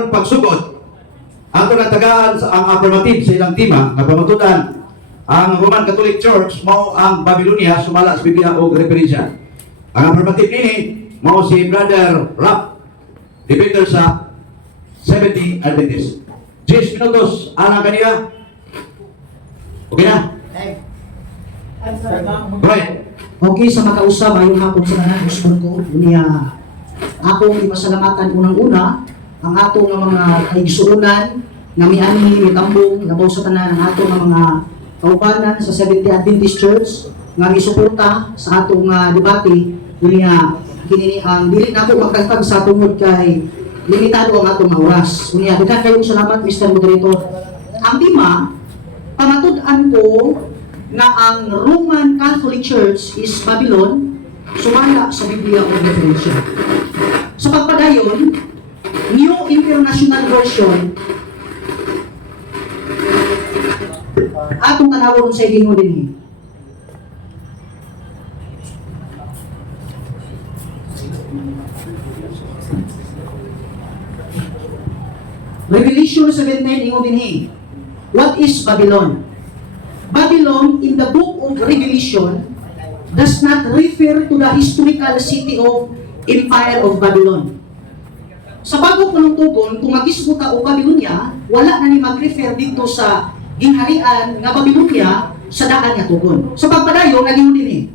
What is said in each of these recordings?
aron pagsugod ato na tagaan sa ang affirmative sa ilang tema nga pamatudan ang Roman Catholic Church mao ang Babylonia sumala sa Biblia og referensya. Ang affirmative nini mao si Brother Rap, defender sa 70 Adventist. 10 minutos ana kaniya. Okay na? Right. Okay, sa makausap ayong hapon sa tanan gusto ko niya akong ipasalamatan unang-una ang ato nga mga kaigsuunan nga miani mitambong labaw sa tanan ang ato nga mga kaubanan sa 70 Adventist Church nga misuporta sa atong debate niya kini ang dili nako magtagtag sa tungod kay limitado ang atong mga oras. Unya daghan kayong salamat Mr. Moderator. Ang tema pamatud-an ko nga ang Roman Catholic Church is Babylon sumala sa Biblia o referensya. Sa pagpadayon, New International Version atong tanawon sa inyo din. Revelation 17 ingon din. What is Babylon? Babylon in the book of Revelation does not refer to the historical city of Empire of Babylon. Sa bagong panungtugon, kung magismuta o Babylonia, wala na ni mag-refer dito sa ginharian nga Babylonia sa daan nga tugon. Sa pagpadayon, naging din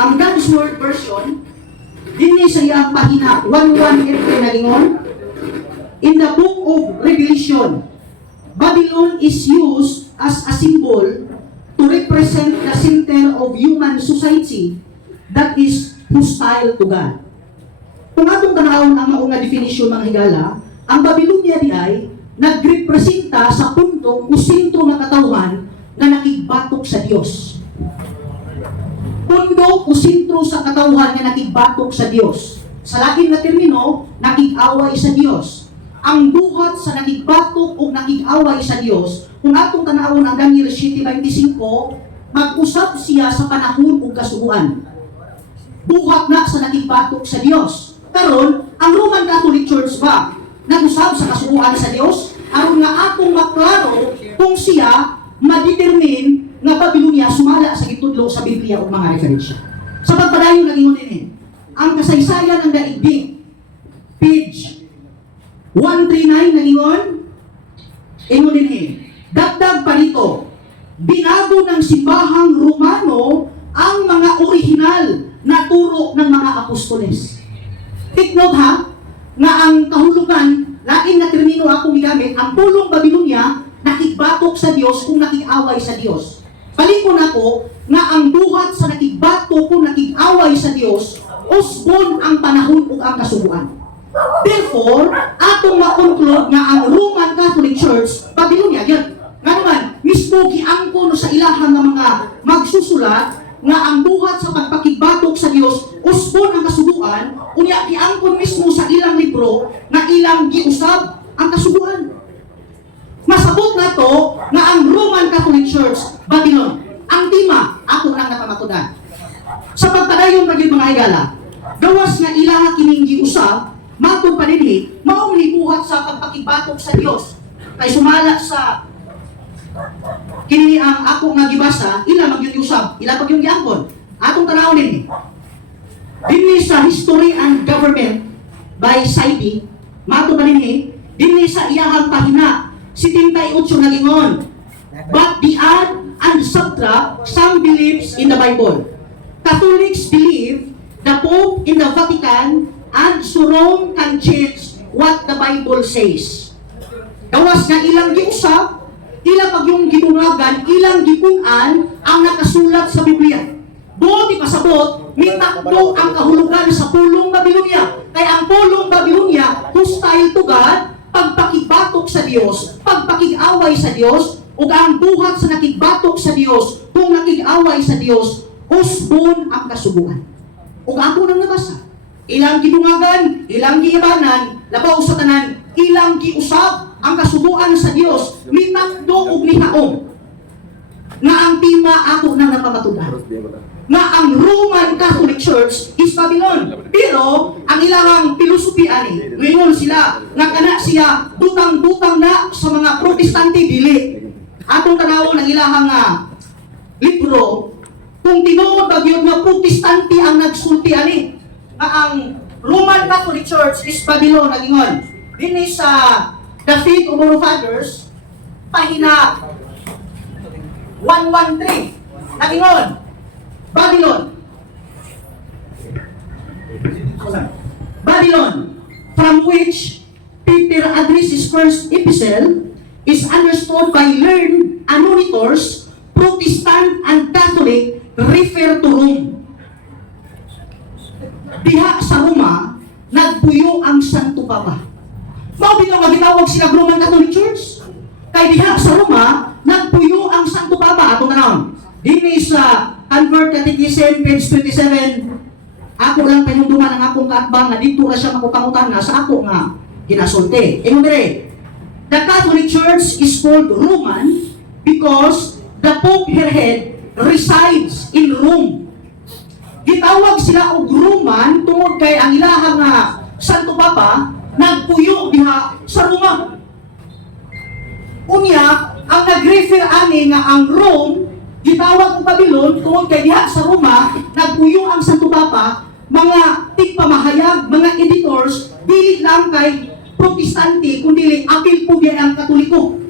ang God's Word version, din sa iyang pahina 1:1 nagingon, in the book of Revelation, Babylon is used as a symbol to represent the center of human society that is hostile to God. Kung atong tanawon ang maunga definition mga higala, ang Babylonia di ay nagrepresenta sa punto o sentro ng katawhan na nakigbatok sa Dios. Punto o sentro sa katawhan na nakigbatok sa Dios. Sa lain na termino, nakig-away sa Dios. Ang buhat sa nakigbatok o nakig-away sa Dios, kung atong tanawon ang Daniel 7:25, mag-usap siya sa panahon o kasuguan. Buhat na sa nakigbatok sa Dios. Karon, ang Roman Catholic Church ba nag-usab sa kasuguan sa Dios? Aron nga atong maklaro kung siya ma-determine nga Babylonia sumala sa gitudlo sa Biblia o mga referensya. Sa pagpadayon naging din, ang kasaysayan ng daigdig, page 139 nag-ingon, ingon din dagdag pa nito, binago ng simbahang Romano ang mga orihinal na turo ng mga apostoles. Take note ha, nga ang kahulugan, lain na termino akong gigamit, ang pulong Babylonia, nakigbatok sa Dios kung nakig-away sa Dios. Palikon ako, nga ang buhat sa nakigbatok kung nakig-away sa Dios, usbon ang panahon ug ang kasuguan. Therefore, atong ma-conclude nga ang Roman Catholic Church, Babylonia, yan. Nga naman, mismo giangkon sa ilahang mga magsusulat, nga ang buhat sa pagpakigbatok sa Dios, usbon ang kasuguan, unya giangkon mismo sa ilang libro, na ilang giusab ang kasuguan. Masabot na to, nga ang Roman Catholic Church, Babylon, ang tema, ako lang napamatudan. Sa pagpadayon ng mga higala, gawas nga ilaha kining giusab, matod pa dinhi, maong libuhat sa pagpakigbatok sa Dios. Kay sumala sa kini ang ako nga gibasa, ila magyusab, ila pag yung giangkon. Atong tanawon dinhi. Dinhi sa History and Government by Saidi, matod pa dinhi, dinhi sa iyahang pahina, 78 nagingon. But the add and subtract some beliefs in the Bible. Catholics believe the Pope in the Vatican and so Rome can change what the Bible says. Gawas nga ilang giusap, ilang pag yung gidungagan, ilang gipunan ang nakasulat sa Biblia. Do di pasabot, mitakbo ang kahulugan sa pulong Babylonia. Kaya ang pulong Babylonia, hostile to God, pagpakigbatok sa Dios, pagpakig-away sa Dios, ug ang buhat sa nakigbatok sa Dios, kung nakig-away sa Dios, usbon ang kasuguan. Ug ako nang nabasa, ilang gidungagan, ilang giibanan, labaw sa tanan, ilang giusab ang kasuguan sa Dios, mitakdo ug nihaom. Nga ang tema ako nang napamatudan. na ang Roman Catholic Church is Babylon. Pero ang ilang pilosopi ani, ngayon sila nga kana siya butang-butang na sa mga Protestante dili. Atong tanawon ang ilang libro kung tinuod ba gyud nga Protestante ang nagsulti ani nga ang Roman Catholic Church is Babylon nagingon. Dinhi sa The Faith of Our Fathers pahina 113 nagingon Babylon, from which Peter addressed his first epistle, is understood by learned anonymous, Protestant and Catholic refer to Rome. Diha sa Roma, nagpuyo ang Santo Papa. Mao bitaw nga gitawag sila Roman Catholic Church. Kay diha sa Roma, nagpuyo ang Santo Papa. Atong tanawon. Dinhi sa Convert Catechism, page 27, ako lang panunduman ang akong kaatbang na dito na siya makupangutan na sa ako nga ginasulti. Ingon dire, the Catholic Church is called Roman because the Pope her head resides in Rome. Gitawag sila og Roman tungod kay ang ilahang Santo Papa nagpuyo diha sa Roma. Unya, ang nag-refer ani nga ang Rome gitawag og Babylon tungod kay diha sa Roma nagpuyo ang Santo Papa, mga tigpamahayag, mga editors, dili lang kay Protestante kundi apil po diay ang Katoliko.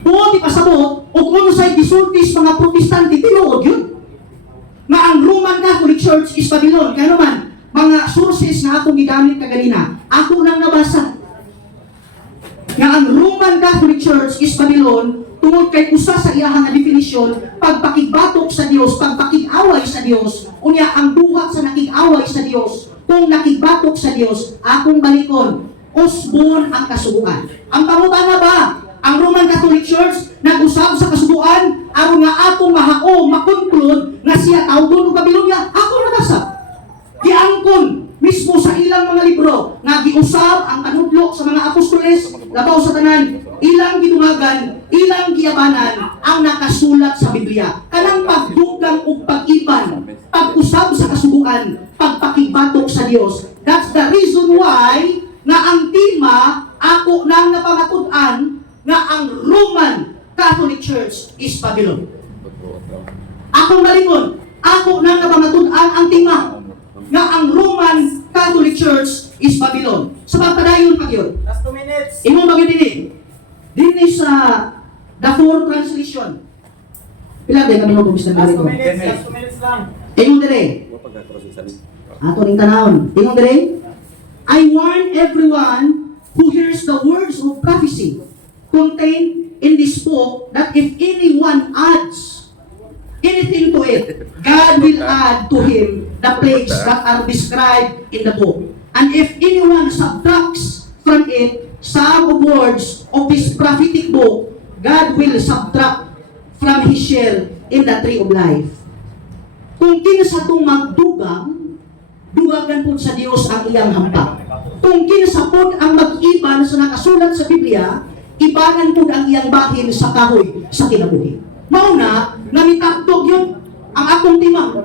Tuod ipasabot og unsay gisultis mga Protestante tinuod yun. Nga ang Roman Catholic Church is Babylon. Kaya naman, mga sources na akong gigamit kaganina, ako nang nabasa nga ang Roman Catholic Church is Babylon tungod kay usa sa iyahang definisyon, pagpakigbatok sa Dios, pagpakig-away sa Dios, unya ang buhat sa nakig-away sa Dios, kung nakigbatok sa Dios, akong balikon, usbon ang kasubuan. Ang pangutana ba, ang Roman Catholic Church nag-usab sa kasubuan, aron nga atong mahao, makonklud nga siya tawgon og Babylonia? Ako nabasa. Giangkon mismo sa ilang mga libro nga giusab ang panudlo sa mga apostoles labaw sa tanan, ilang gidungagan, ilang giyabanan ang nakasulat sa Biblia. Kanang pagdugang ug pag-iban, pag-usab sa kasubuan, pagpakigbatok sa Dios. That's the reason why nga ang tema ako nang napamatud-an nga ang Roman Catholic Church is Babylon. Akong balikon, ako nang napamatud-an ang tema nga ang Roman Catholic Church is Babylon. Sa pagpadayon pa yun. Last 2 minutes. Imo bagay din sa the four translation. Pila din kami mo Mr. Last 2 Mariko. minutes. Last 2 minutes lang. Imo dire. Ato ning tanawon. Imo dire. I warn everyone who hears the words of prophecy contained in this book that if anyone adds anything to it, God will add to him the plagues that are described in the book. And if anyone subtracts from it some of words of this prophetic book, God will subtract from his share in the tree of life. Kung kinsa tong magdugang, dugagan po sa Dios ang iyang hampa. Kung kinsa po ang mag-iban sa nakasulat sa Biblia, ibanan po ang iyang bahin sa kahoy sa kinabuhi. Mauna, namitagtog yun ang akong timang.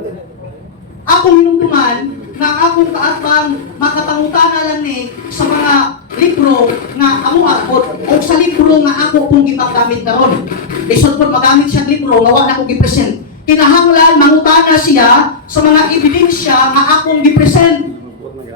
Akong hinungtungan na akong kaatbang makapangutana lang ni sa mga libro nga amo akot o sa libro nga ako kung gipaggamit karon. Isod po magamit siya libro nga wala akong gipresent. Kinahanglan mangutana siya sa mga ebidensya nga akong gipresent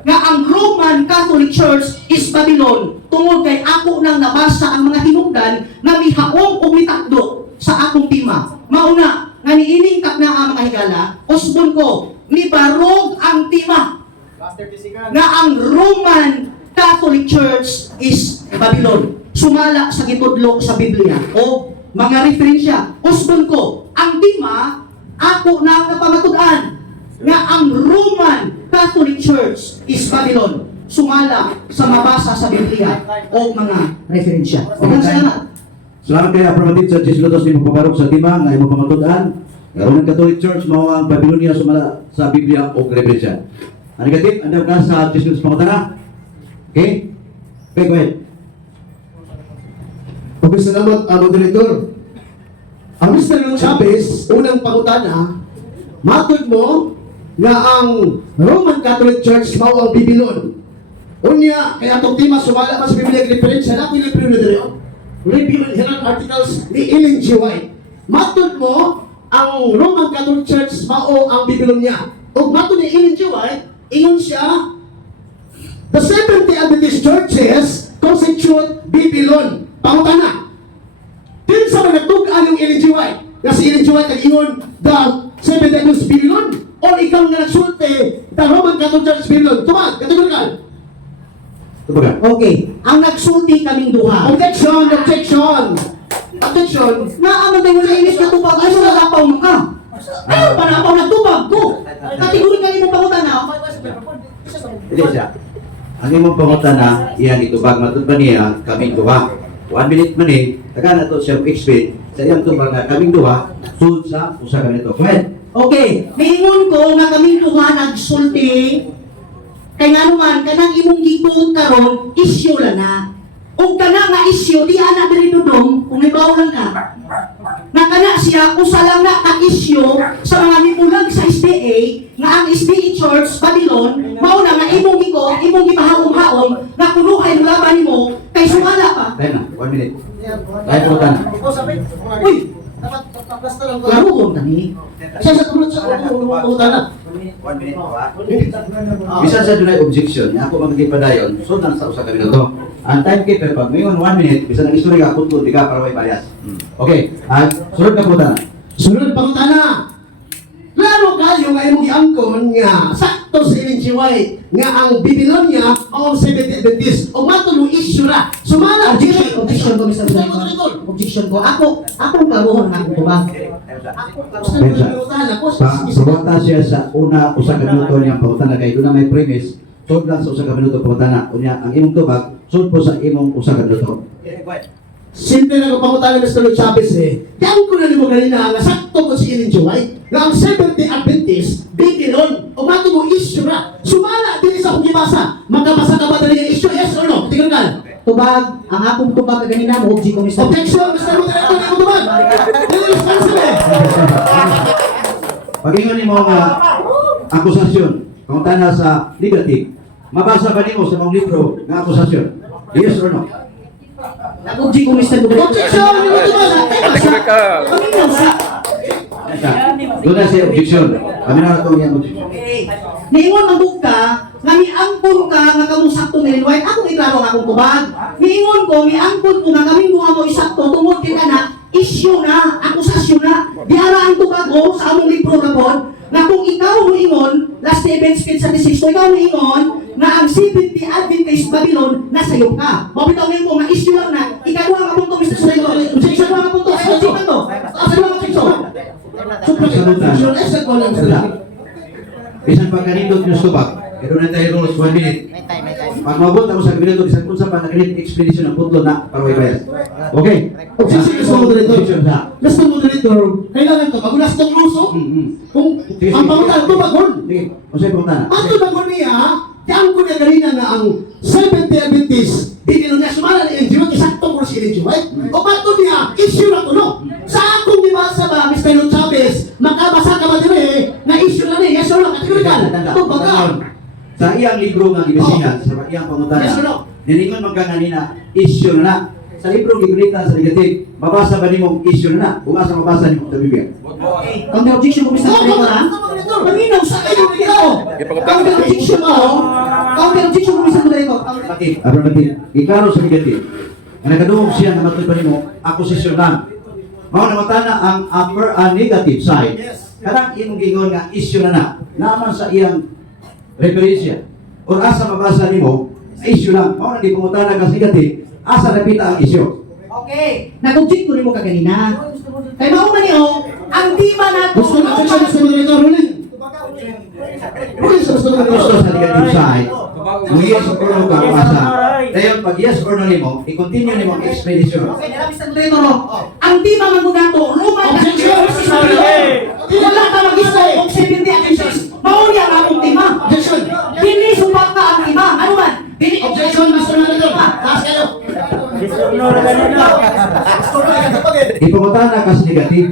nga ang Roman Catholic Church is Babylon tungod kay ako nang nabasa ang mga hinungdan nga mihaong o mitakdo sa akong tema. Mauna, nga niining kap na ang mga higala, usbon ko, ni barog ang tema Last 30 seconds. na ang Roman Catholic Church is Babylon. Sumala sa gitudlo sa Biblia o mga referensya. Usbon ko, ang tema, ako na napamatud-an nga ang Roman Catholic Church is Babylon. Sumala sa mabasa sa Biblia o mga referensya. Daghang salamat. Salamat kay Aprobatid sa Jesulos ni magpaparok sa tema nga imo pamatudan. Roman Catholic Church mao ang Babylonia sumala sa Biblia o referensya. Ang negative, andaw ka sa Jesulos pangutana. Okay? Okay, go ahead. Okay, salamat, Moderator. Ang Mr. Chavez, unang pangutana, matod mo nga ang Roman Catholic Church mao ang Bibilon. Unya, kaya itong tema sumala pa sa Biblia referensya na kung libro na rin. Review and Herald Articles ni Ellen G. White. Matod mo, ang Roman Catholic Church mao ang Bibilon niya. O matod ni Ellen G. White, ingon siya, the Seventh-day Adventist churches constitute Bibilon. Pangutana. Din sa mga nagtugaan yung Ellen G. White, na si Ellen G. White nag-ingon, the Seventh-day Adventist Bibilon, o ikaw nga nagsulti, the Roman Catholic Church Bibilon. Tumag, kategorikal. Kumbaga, Okay, ang nagsulti kaming duha. Objection! Objection! Objection! Naaman tayo sa inis na tubag, ay sa lapaw mo ka. Ayaw pa na ako nagtubag ko. Kategori ka mo pangutan na. hindi siya. Ang imong pangutan na, iyang itubag matod ba niya, kaming duha. 1 minute man taga na to siya explain sa iyang tubag na kaming duha, sud sa usa ka nito. Go ahead. Okay, maingon ko nga kaming duha nagsulti. Kaya nga naman, kanang imong gituon karon issue lang na. Kung kana nga issue, di ana diri dudong, kung ibaw lang ka. Na kana siya, usa lang na ka-issue sa mga mimulag sa SDA, nga ang SDA Church, Babylon, mao na nga imong gipahawom-hawom, nga kunuhay ng laban mo, kay sumala pa. Tayo na, 1 minute. Tayo pangutan na. Uy, Dapat basta lang ko. klaro ko na ni. Siya sa tulad sa pangutan na. 1 minute po ha. Bisan sa dunay objection, nga ako magkipadayon, so lang sa usa ka minuto. Ang timekeeper pag mayon 1 minute, bisan ang istorya ka putol, di ka para may bias. Okay, at sunod na po na. Sunod pangutan na. Klaro kayo nga imong giangkon nga sakto sa Ellen G. White nga ang Babylonia o Seventh-day Adventist o matulong issue ra. Sumala Objection ko, Mr. Director. Objection ko. Akong karuhon nga akong tubag. Pagpunta siya sa una, usa ka minuto niyang pangutana kay doon na may premise, sud lang sa usa ka minuto pangutana. Unya, ang imong tubag, sud po sa imong usa ka minuto. Simple na pangutan ni Mr. Lloyd Chavez Diyan ko na nimo ganina nga sakto ko si Ellen G. White nga ang Seventh-day Adventist Babylon o matulong issue ra. Sumala din sa akong gibasa. Magkabasa ka ba talaga yung issue? Yes or no? Tingnan ka. Tubag, ang akong tubag kaganina mo, objection ko, Mr. Objection, Mr. Moderator, na mo naman. Hindi responsible. Pag-ingon nimo nga akusasyon, pangutana sa negative, mabasa ba nimo sa mga libro nga akusasyon? Yes or no? Nag-objection ko, Mr. Director. Objection, hindi mo naman. Kaminaw sa... Doon na siya objection. Kami na ito yung objection. Niingon magug ka, nga miangkon ka, nga kamong sakto ni White, akong iklaro nga akong tubag. Niingon ko, miangkon ko, nga kaming duha mo isakto, tungod kita na, issue na, akusasyon na. Diara ang tubag ko sa among libro na pod, nga kung ikaw mo ingon, last Stephen Speed sa 16, kung ikaw mo ingon, nga ang Seventh-day Adventist Babylon, nasayop ka. Mabitaw ngayon ko, nga issue lang na, ikaw nga punto, Mr. Senator, objection nga punto, objection to, asa nga objection? Objection, except ko lang. Bisan pag kanindot yung subak, ito na tayo rules 1 minute. Pag mabot ako sa minuto, bisan kung sa panakilit explanation ng putlo na para may bayas. Okay? Objection, Mr. Moderator. Objection sa. Mr. Moderator, kailangan ka, magulas ng luso, kung ang pangutan, tumagon. Sige, kung sa'yo pangutana. Ang tumagon niya, diyan ko na kanina na ang Seventh-day Adventist, Bibilon niya, sumala ni Ellen G. White, isakto ko si Ellen G. White. O bato niya, issue na kuno. Sa akong dibasa ba, Mr. Lloyd Chavez, makabasa ka ba dire, na issue na ni, yes or no, kategorikal. Ito baga. Sa iyang libro nga gibisihan, sa iyang pangutana, Yes or no? niningon man ka kanina, issue na na. Sa libro gigunita sa negative, mabasa ba nimo issue na na? Kung asa mabasa nimo sa Biblia? Counter objection ko, Mr. Director, ha? Paminaw sa kayo, ikaw! Counter objection mo, counter objection ko, Mr. Director. Affirmative. Iklaro sa negative. Ang nakaduhog siya na matuloy pa nimo, akusasyon lang. Mao na matana ang upper negative side. Kanang imong gingon nga issue na na. Naman sa iyang referensya. Or asa mabasa nimo, issue lang. Mao na di pangutana ka sa negative, asa napita ang issue. Okay, nag-object ko rin mo kaganina. Kaya mauna niyo, ang tema na ito, Gusto na objection, Mr. Moderator, huling. Huling sa Mr. Gusto Moderator. sa negative side, kung yes or no ka mabasa. Dayon pag yes or no nimo, i-continue nimo ang explanation. Okay, nila Mr. Moderator, ang tema man muna ito, Roman Objection, Catholic Mr. Moderator. wala ka mag-isa kung 70 actions. Mauna ang akong tema. Objection. Dili supak ka ang tema. Ano man? Dili Objection, Mr. Moderator. Taas kayo. Ipangutana ka sa negative.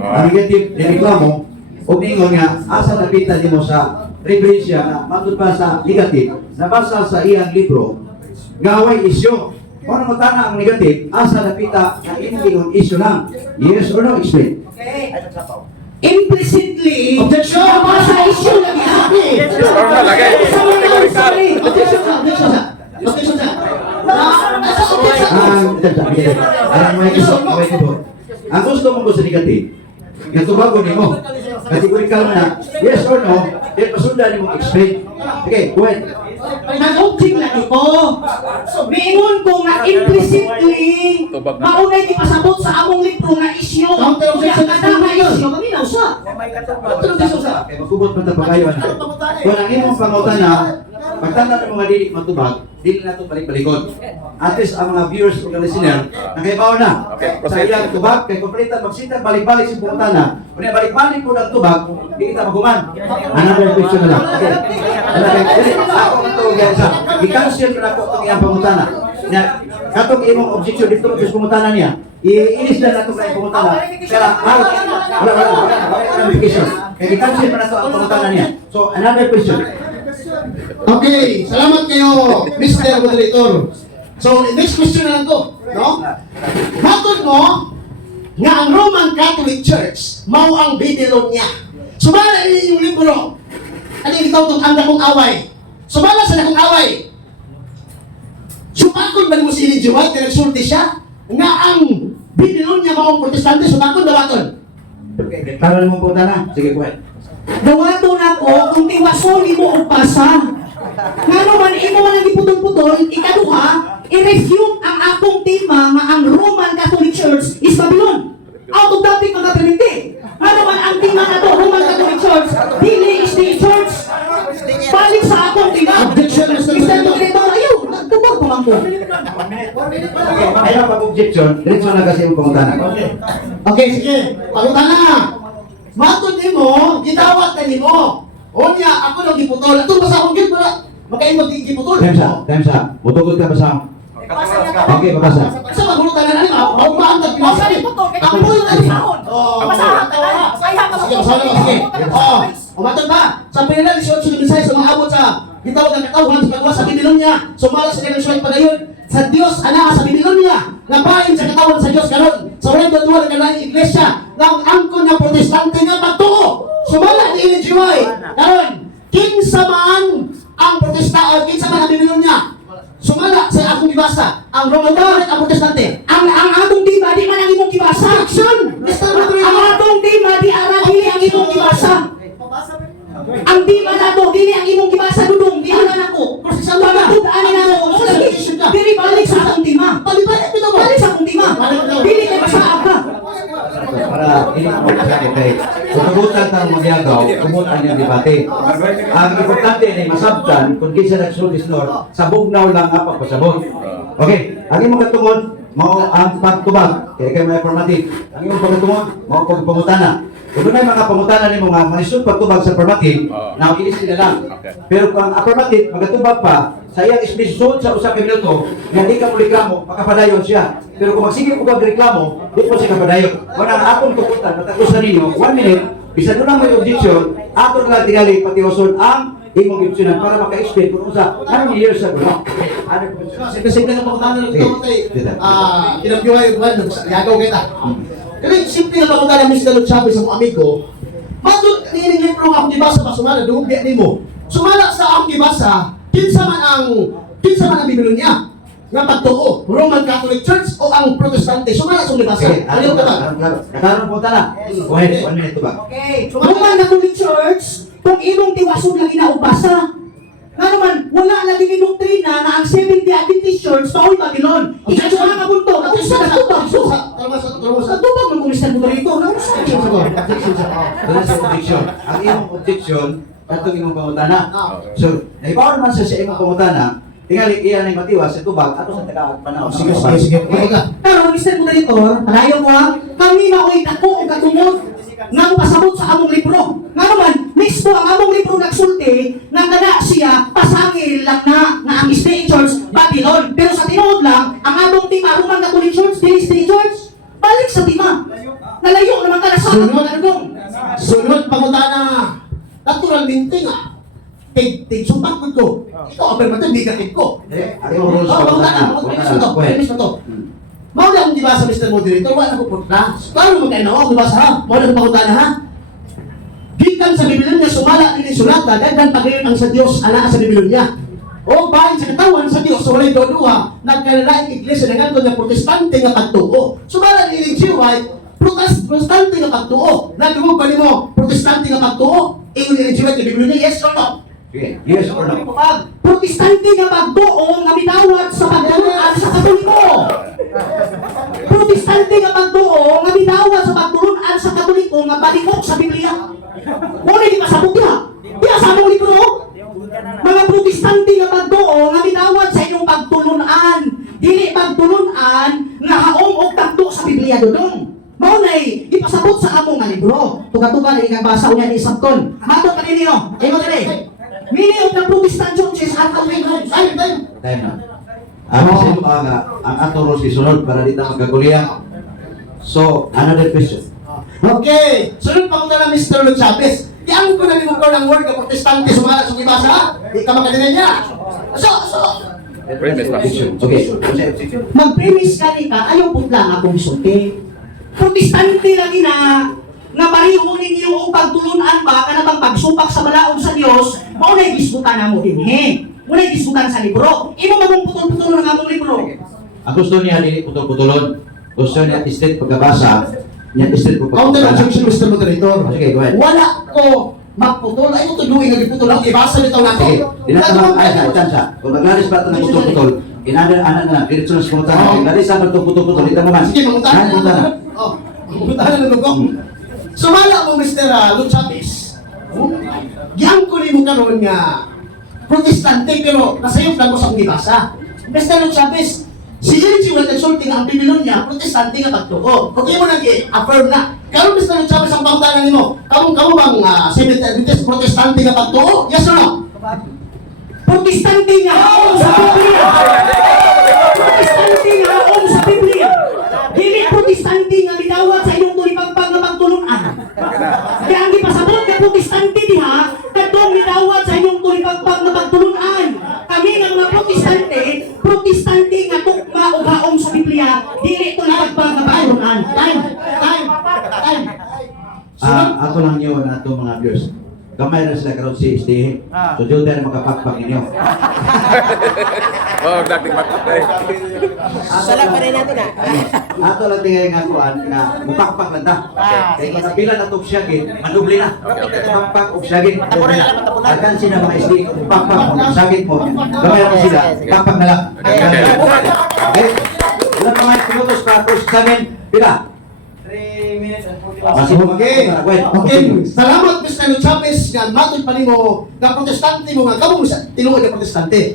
Ang negative, nireklamo, o ningon nga, asa nakita nimo sa referensya na matod pa sa negative, nabasa sa iyang libro, gaway isyo. Kung ano matana ang negative, asa nakita na ingon isyo lang. Yes or no? Explain. Implicitly, Objection! nabasa issue na gihapon. Objection sa. Objection sa. Ang gusto mo sa negative, nga tubago nimo. Kategorikal na, yes or no, then pasundan nimo explain. Okay, go ahead. Nag-object lang ito. Mingon ko nga implicitly, maunay di pasabot sa among libro nga isyo. Counter objection Kaya kada nga isyo, kami na usa. Okay, magkubot man ta pagayo na. Kung ang imong pangutana, pagtanda ng mga dili matubag, dili na ito balik-balikod. At least ang mga viewers o listener, nakaibaw na. Sa ilang tubag, kay kompletan magsita balik-balik sa pangutana. Kung yung balik-balik po ng tubag, hindi kita maguman. Another question na lang. Okay. Ako ang tawag yan sa, i-cancel ko na po itong iyang pangutana. Katong imong objection dito sa pangutana niya, iinis na nato kay pangutana. Kaya, wala application. Kaya i-cancel mo na ito ang pangutana niya. So, another question. Okay, salamat kayo, Mr. Moderator. So, next question na lang ko, no? Matod mo nga ang Roman Catholic Church mao ang Babylonia. Sumala ini yung libro. Ano yung ikaw itong anda kong away? Sumala sa nakong away. Sumakon ba mo si Ellen G. White na nagsulti siya? Nga ang Babylonia mao ang protestante, sumakon dawaton. Okay, taran mo pangutana. Sige, go ahead. Dawato na ko kung tiwason imo og basa. Ngano man imo man ang giputol-putol, ikaduha, i-refute ang akong tema nga ang Roman Catholic Church is Babylon. Out of topic mga Trinity. Ngano man ang tema na to, Roman Catholic Church, dili is the church. Balik sa akong tema. Objection, Mr. Mr. Moderator, ayaw, nagtubag pa man ko. Okay, ayaw pag-objection, diretso na kasi yung pangutana. Okay, sige. Pagutana. Matod nimo, gidawat na nimo. Onya, ako nang giputol. Ato ba sa akong gid para makaimod di giputol? Time's up. Mutugod ka ba sa... Okay, babasa. Sa magulutan na nimo, ako maantag pinasa ni. Ako mo yung alihon. Oh, sige, basahan na. Sige. Oo. Umatod ba? Sa pinila 18 na mensahe sa mga abot sa gitawag ang katawhan sa paggawa sa Babylonia. Sumala sa kanyang suway padayon. Sa Dios ana sa Babylonia. Nabahin sa katawhan sa Dios karon. Sa walay datuan ng kanilang iglesia. Nang angkon nga protestante nga pagtuo. Sumala ni Ellen G. White. Karon, kinsa man ang protesta o kinsa man ang Babylonia. Sumala sa akong gibasa. Ang Roman Catholic ang protestante. Ang atong tema di man ang imong gibasa. Action! Mr. Ang Moderator! atong tema di ara dili ang imong gibasa. Ang tema nato dili ang imong gibasa dudong di ana nako. Kasi sa mga Pagtutaan na nako. Dili balik sa akong tema. Palibalik ito mo! Balik sa akong tema. Dili kay basa ka. Para hindi mo magsabi kay kung kabutan tayo magyagaw, kumutan yung debate. Ang importante ay masabtan kung kinsa nagsulis nor, sa bugnaw lang nga pagpasabot. Okay, ang imong katungod, mao ang pagtubag, kaya kayo may affirmative. Ang imong pagtungod, mao pagpangutana. Kung doon ay mga pangutana ni mga manisod pagtubag sa affirmative, na ilis nila lang. Pero kung ang affirmative, magatubag pa, sa iyang ispisod sa usap ka minuto, nga di ka mo reklamo, makapadayon siya. Pero kung magsigil ko kag reklamo, di po siya kapadayon. Kung ang akong tukutan, natakusan ninyo, 1 minute, bisa doon ang may objection, ato na lang tingali patiwason ang imong opsyonan para maka-explain kung sa anong years sa gulo. Simple-simple na pagkutana ng ito tay. Kinagbiway yung buwan, yagaw kita. Kasi simple na pagkutana ng Mr. Luchapi sa mga amigo, matod niling libro nga akong gibasa pa sumala, dumugya ni mo. Sumala sa akong gibasa, kinsa man ang Babylonia nga pagtuo, Roman Catholic Church o ang Protestante. Sumala sa gibasa. Okay, Ano ka ba? Katarong po tala. Go ahead, 1 minute to ba? Okay. Roman Catholic Church, kung imong tiwason lagi na ubasa. Nga naman, wala lagi ni doktrina na ang 70 Adventist Church paul Babylon. Ikaw ang mga bunto. Ako sa natubag. Natubag ng kumistan mo rito. Doon sa objection. Ang imong objection, katong imong pangutana. So, naibaw naman sa imong pangutana, tingali iyan ay matiwas sa tubag, ato sa taga-panahon. Sige. Pero, Mr. Moderator, palayo ko ha, kami maoy dako ang katungod nga pasabot sa among libro. Nga naman, mismo ang among libro nagsulti nga kana siya pasangil lang na nga ang State Church Babylon. Pero sa tinuod lang, ang among tema Roman Catholic Church, dili State Church, balik sa tema. Nalayo naman ka na sa Sunod. mga nagong. Sunod pangutana permanente nga. Tig sumpak ko. Ito, permanente, negative ko. Ayaw rules pa Premise na to. Mao na akong dibasa, Mr. Moderator, wala ko punta. Paano mag-ano ako, dibasa ha? Mao na akong na ha? Gikan sa Biblia niya, sumala din sulata, dahil pagayon ang sa Diyos, anak sa Biblia niya. O bahin sa katawan sa Diyos, walay doduha, nagkalalaing iglesia na ganito na protestante nga pagtuo. Sumala din yung GY, protestante nga pagtuo. Nagumog ba mo, protestante nga pagtuo? Ingon din yung GY, sa Biblia niya, yes or no? Yes or no? Protestante nga pagtuo nga minawat sa pagtulunan sa Katoliko. Protestante nga pagtuo nga minawat sa pagtulunan sa Katoliko nga balikok sa Biblia. Muna di pasabot niya. Diya sa among libro. Mga protestante nga pagtuo nga minawat sa inyong pagtulunan. Dili pagtulunan nga haom og tagto sa Biblia dodong. Mao nay ipasabot sa among nga libro. Tuga-tuga ni nga basa unya ni Samton. Mato kanino? Ingon diri. Many of the Protestant churches are coming home. Time. Time na. Ang ato rules isunod para di ta magkagulian. So, another question. Okay, sunod pa ko na Mr. Lord Chavez. Diyan ko na limugkaw ng word ka protestante sumala sa ibasa. Di ka makadinan niya. So. Okay. Mag-premise ka ni ka, ayaw putla nga kung isulti. Protestante lagi na nga pariho ninyo o pagtulunan ba ka na bang pagsupak sa balaod sa Dios, maunay gisgutan na mo din he. Maunay gisgutan sa libro. Imo magong putol-putol ng among libro. Ang gusto niya dili putol-putulon. Gusto niya istit pagkabasa. Niya istit Counter pagkabasa. objection, Mr. Moderator. Sige, go ahead. Wala ko magputol. Ay, ito tuloy nga giputol ang ibasa nito na Sige, ako. dinatawag ay sa chance. Kung maglalis pa ito ng putol-putol, inanan na lang, diretso na sa pumunta. Lalis sa putol-putol, ito naman. Sige, mamuntahan Punta na. Oh, mamuntahan na ko. Sumala mo, Mr. Lord Chavez. Giyang ko ni mo karon nga protestante pero nasayop lang ko sa akong ibasa. Mr. Lord Chavez, si G.G. wala nagsulti nga ang Babylonia, protestante nga pagtuo. Kung mo nag-affirm na, karon Mr. Lord Chavez ang pangutanan nimo, kamo bang Seventh Adventist protestante nga pagtuo? Yes or no? Protestante nga haom sa Biblia. Protestante nga haom sa Biblia. Dili protestante nga minawat sa inyong tulipagpag nga pagtulunan. Kaya ang ipasabot nga protestante diha, kadtong minawat sa inyong tulipagpag nga pagtulunan. Kami nga mga protestante nga tukma o haom sa Biblia, dili tulipagpag nga pagtulunan. Time. Ako lang yun na itong mga viewers. Gamay na sila karoon si SDA. So, diyo tayo makapakpak ninyo. Oh, dating matay. Salam pa rin natin ah. Ato lang tingay nga kuhan na mupakpak lang ta. Kaya kung napila na itong siyagin, manubli na. Pakpak o siyagin. Agkan sila mga SDA, pakpak mo, siyagin mo. Gamay ako sila, pakpak na lang. Okay? Ilang mga minutos pa, push namin. Pila? 3 minutes and 41 Kasi seconds. Okay. Salamat Mr. Lord Chavez nga matod pa nimo nga protestante mo nga kamo tinuod nga protestante.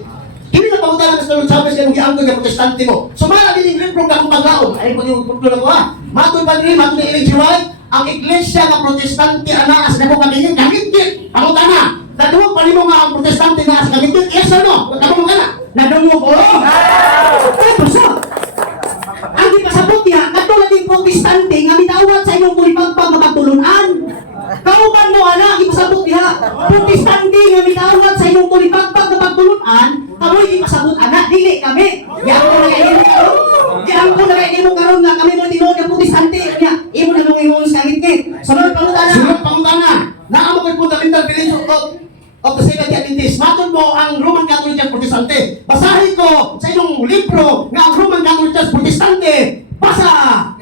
Kini na pangutana Mr. Lord Chavez nga giangko nga protestante mo. Sumala din ang libro ka kung maglaom. Ay ko yung problema ko ha. Matod pa ni matod ni LGY ang iglesia nga protestante ana as nako kamingin gamit pangutana. Naduwa pa nimo nga ang protestante nga as gamit yes or no? Kamo kana. Nadungog ko. Ito sa. Ang ipasabot niya, katulad ng protestante nga minawat sa inyong tulipagpag nga pagtulunan. Kauban mo ana, ipasabot niya. Protestante nga minawat sa inyong tulipagpag nga pagtulunan, kamoy ipasabot ana, dili kami. Yan ko na kayo karon. Yan ko na kayo karon nga kami mo tinuod nga protestante niya. Imo na mo ingon sa ngit. Sunod pangutana. Sunod pangutana. Naa mo kay fundamental beliefs of the Seventh Adventist. Matod mo ang Roman Catholic Church Protestante. Basahin ko sa inyong libro nga ang Roman Catholic Church Protestante. Basa!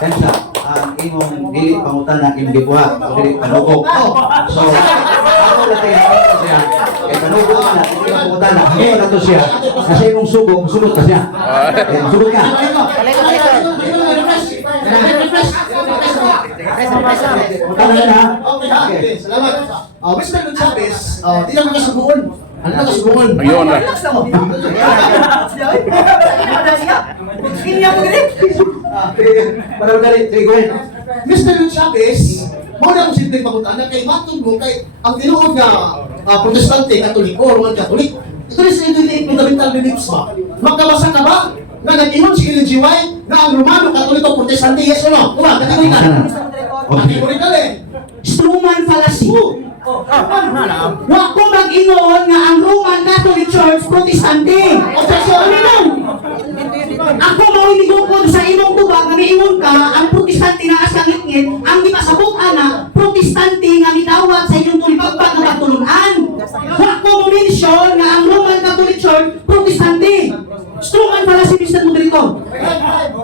Tensa, ang imong dili pangutana imong gibuhat, dili panugo. So, ako lang tingnan siya. Kay panugo na, dili pangutana. Ngayon na to siya. Kasi imong sugo, sugot ka siya. Sugot ka. Pangutana na ha. Okay, salamat. Mr. Lord Chavez, di naman kasubuon. Ano na kasubuon? Ayun na. Para dali, sige, go ahead. Mr. Lord Chavez, muna akong simpleng pangutana kay matod mo kay ang tinuod na protestante, katoliko, Roman Catholic. Ito rin sa yung fundamental beliefs ba? Magkabasa ka ba? Na nag-inom si Ellen G. White na ang Romano, Katoliko, Protestante, yes o no? Diba? Kategorikal. Kategorikal eh. Struman fallacy. Wa ko mag-ingon nga ang Roman Catholic Church Protestante. Objection nino. Ako mao inigukod sa imong tubag nga niingon ka ang Protestante na asa ngit ang gipasabot ana Protestante nga gidawat sa inyong tulipagbag nga pagtulunan. Wa ko mo mention nga ang Roman Catholic Church Protestante. Struman fallacy, Mr. Moderator.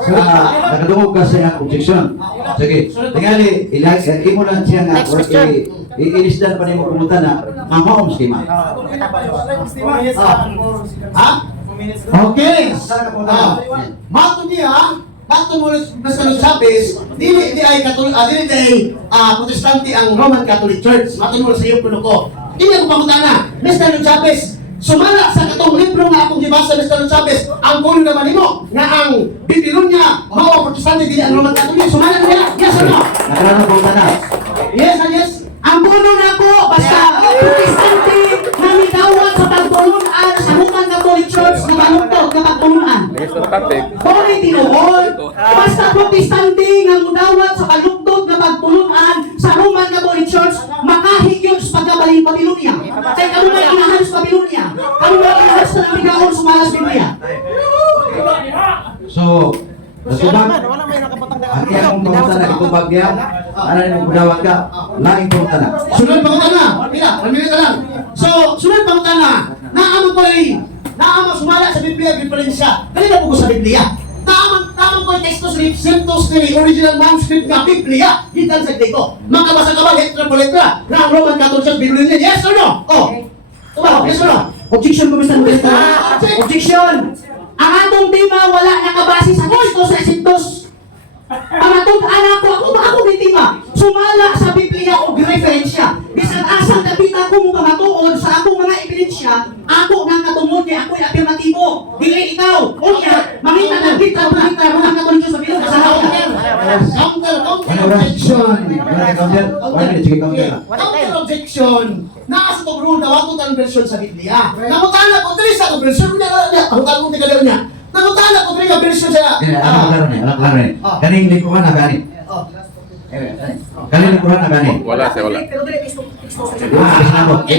Nakadungog ka sa iyang objection. Sige, tingali, imo lang siya nga, Next question. iinisdan pa nimo pumunta na, mamaom schema. Ha? Okay. Mato niya, mato mo Mr. Chavez, dili ay Protestante ang Roman Catholic Church. Mato mo sa iyo puno ko. Dili ako pangutana, Mr. Chavez. Sumala sa katong libro nga akong gibasa, Mr. Chavez, ang puno naman nimo nga ang Babylonia mao ang Protestante dili ang Roman Catholic. Sumala niya. Yes or no? Nakaroon po na. Yes and yes. Ang puno na ko, basta Protestante na midawat sa pagtulunan sa Roman Catholic Church na baluktot na pagtulunan. Kung tinuod, basta Protestante nga mudawat sa baluktot na pagtulunan sa Roman Catholic Church, makahigyon sa pagkabalin Babylonia. Kaya kamo may inahalos Babylonia. Kamo may inahalos na nabigaon sa malas Biblia. So, nasubag, ang iyang pumunta na itubag niya, ano yung mudawat ka, laing pumunta na. Sunod pangutana. Pila, 1 minute lang. So, sunod pangutana. Naamo ko ay naamo sumala sa Biblia diferensya. Dali na po ko sa Biblia. Naamo ko ay textos repsentos ni original manuscript nga Biblia. Gikan sa Grego. Makabasa ka ba letra po letra na ang Roman Catholic Church Biblia? Yes or no? Oh. Tumaw, yes or no? Objection ko, Mr. Moderator. Objection! Ang atong tema wala nakabase sa textos receptos. Pangatod anak ko, ako may tema. Sumala sa Biblia o referensya. Bisan asang kapita ko mo kamatuod sa akong mga ebidensya, ako nang katungod kay ako'y afirmatibo. Dili ikaw. Unya, mangita ng kita mga katoliko sa Biblia. Counter Ano objection. Sige, counter na. Counter objection. Naa sa tong rule dawaton ang version sa Biblia. Namutana ko diri sa version niya. Namutana ko tigalaw niya. Namutana ko diri ka version sa Alam klaro niya. Kaning likuhan na gani. Kaning likuhan na gani. Wala siya, wala. Okay.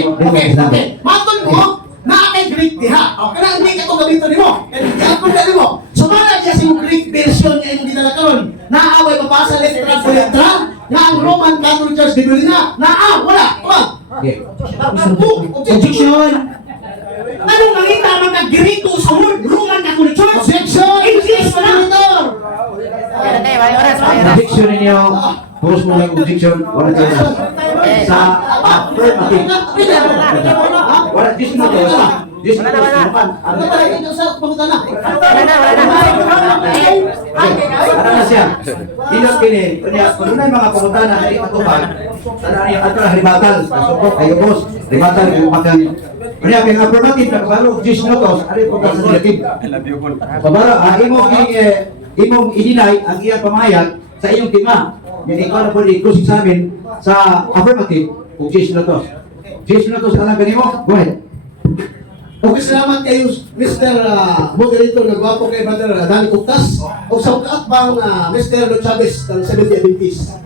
Maton mo na kay Greek diha. Okay na hindi ka to gamiton nimo. Ako dali mo. Sumala diya sa Greek version nga imong gidala karon. Naaway papasa letra po letra nga ang Roman Catholic Church Biblia na wala. Okay. Objection! Anong mangita mga Greko sa Roman Catholic Church? Objection. English pa lang! Objection ninyo, puros mo lang objection, wala dyan na. Sa affirmative. Wala, this na to, this na to, Ano pala ito sa pangutana? ano na siya? Inot kini, kung na mga pangutana na ipatupag, sana niya ato na halibatal, kasupot, kayo boss, halibatal, kayo makang, kanya kaya affirmative na kabalo, this na to, ano yung pagkasa negative? Kabalo, imong ininay ang iyang pamayag sa iyong tima. Yan ikaw na po i-kusik sa amin sa affirmative, kung this na to. This na to sa alam kanimo, go ahead. Okay, salamat kayo, Mr. Moderator, nagwapo kay Brother Danny Coctas. O sa kaat bang Mr. Lo Chavez ng 70 Adventist.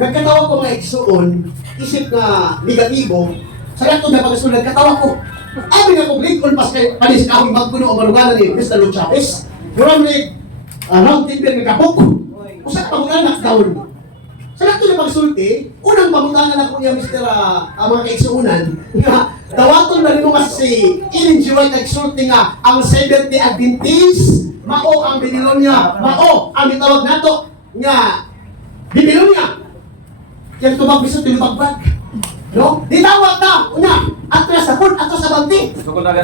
Nagkatawa ko mga igsuon, isip na negatibo, sa lahat na pagkasunod, nagkatawa ko. Abi na kong Lincoln pas kay panis ka akong magkuno o maluganan ni Mr. Lo Chavez. Murang ni round table ng kapok. Usak pangunanak daon. Sa lahat na pagsulti, unang pamuntanan ako niya Mr. Mga kaigsuunan, nga dawaton na rin mo kasi Ellen G. White nagsulti nga ang 70 Adventist, mao ang Babylonia, mao ang itawag nato nga Babylonia. Kaya tumag biso tinubagbag. No? Di tawag na, una, atras sa port, atras sa banti.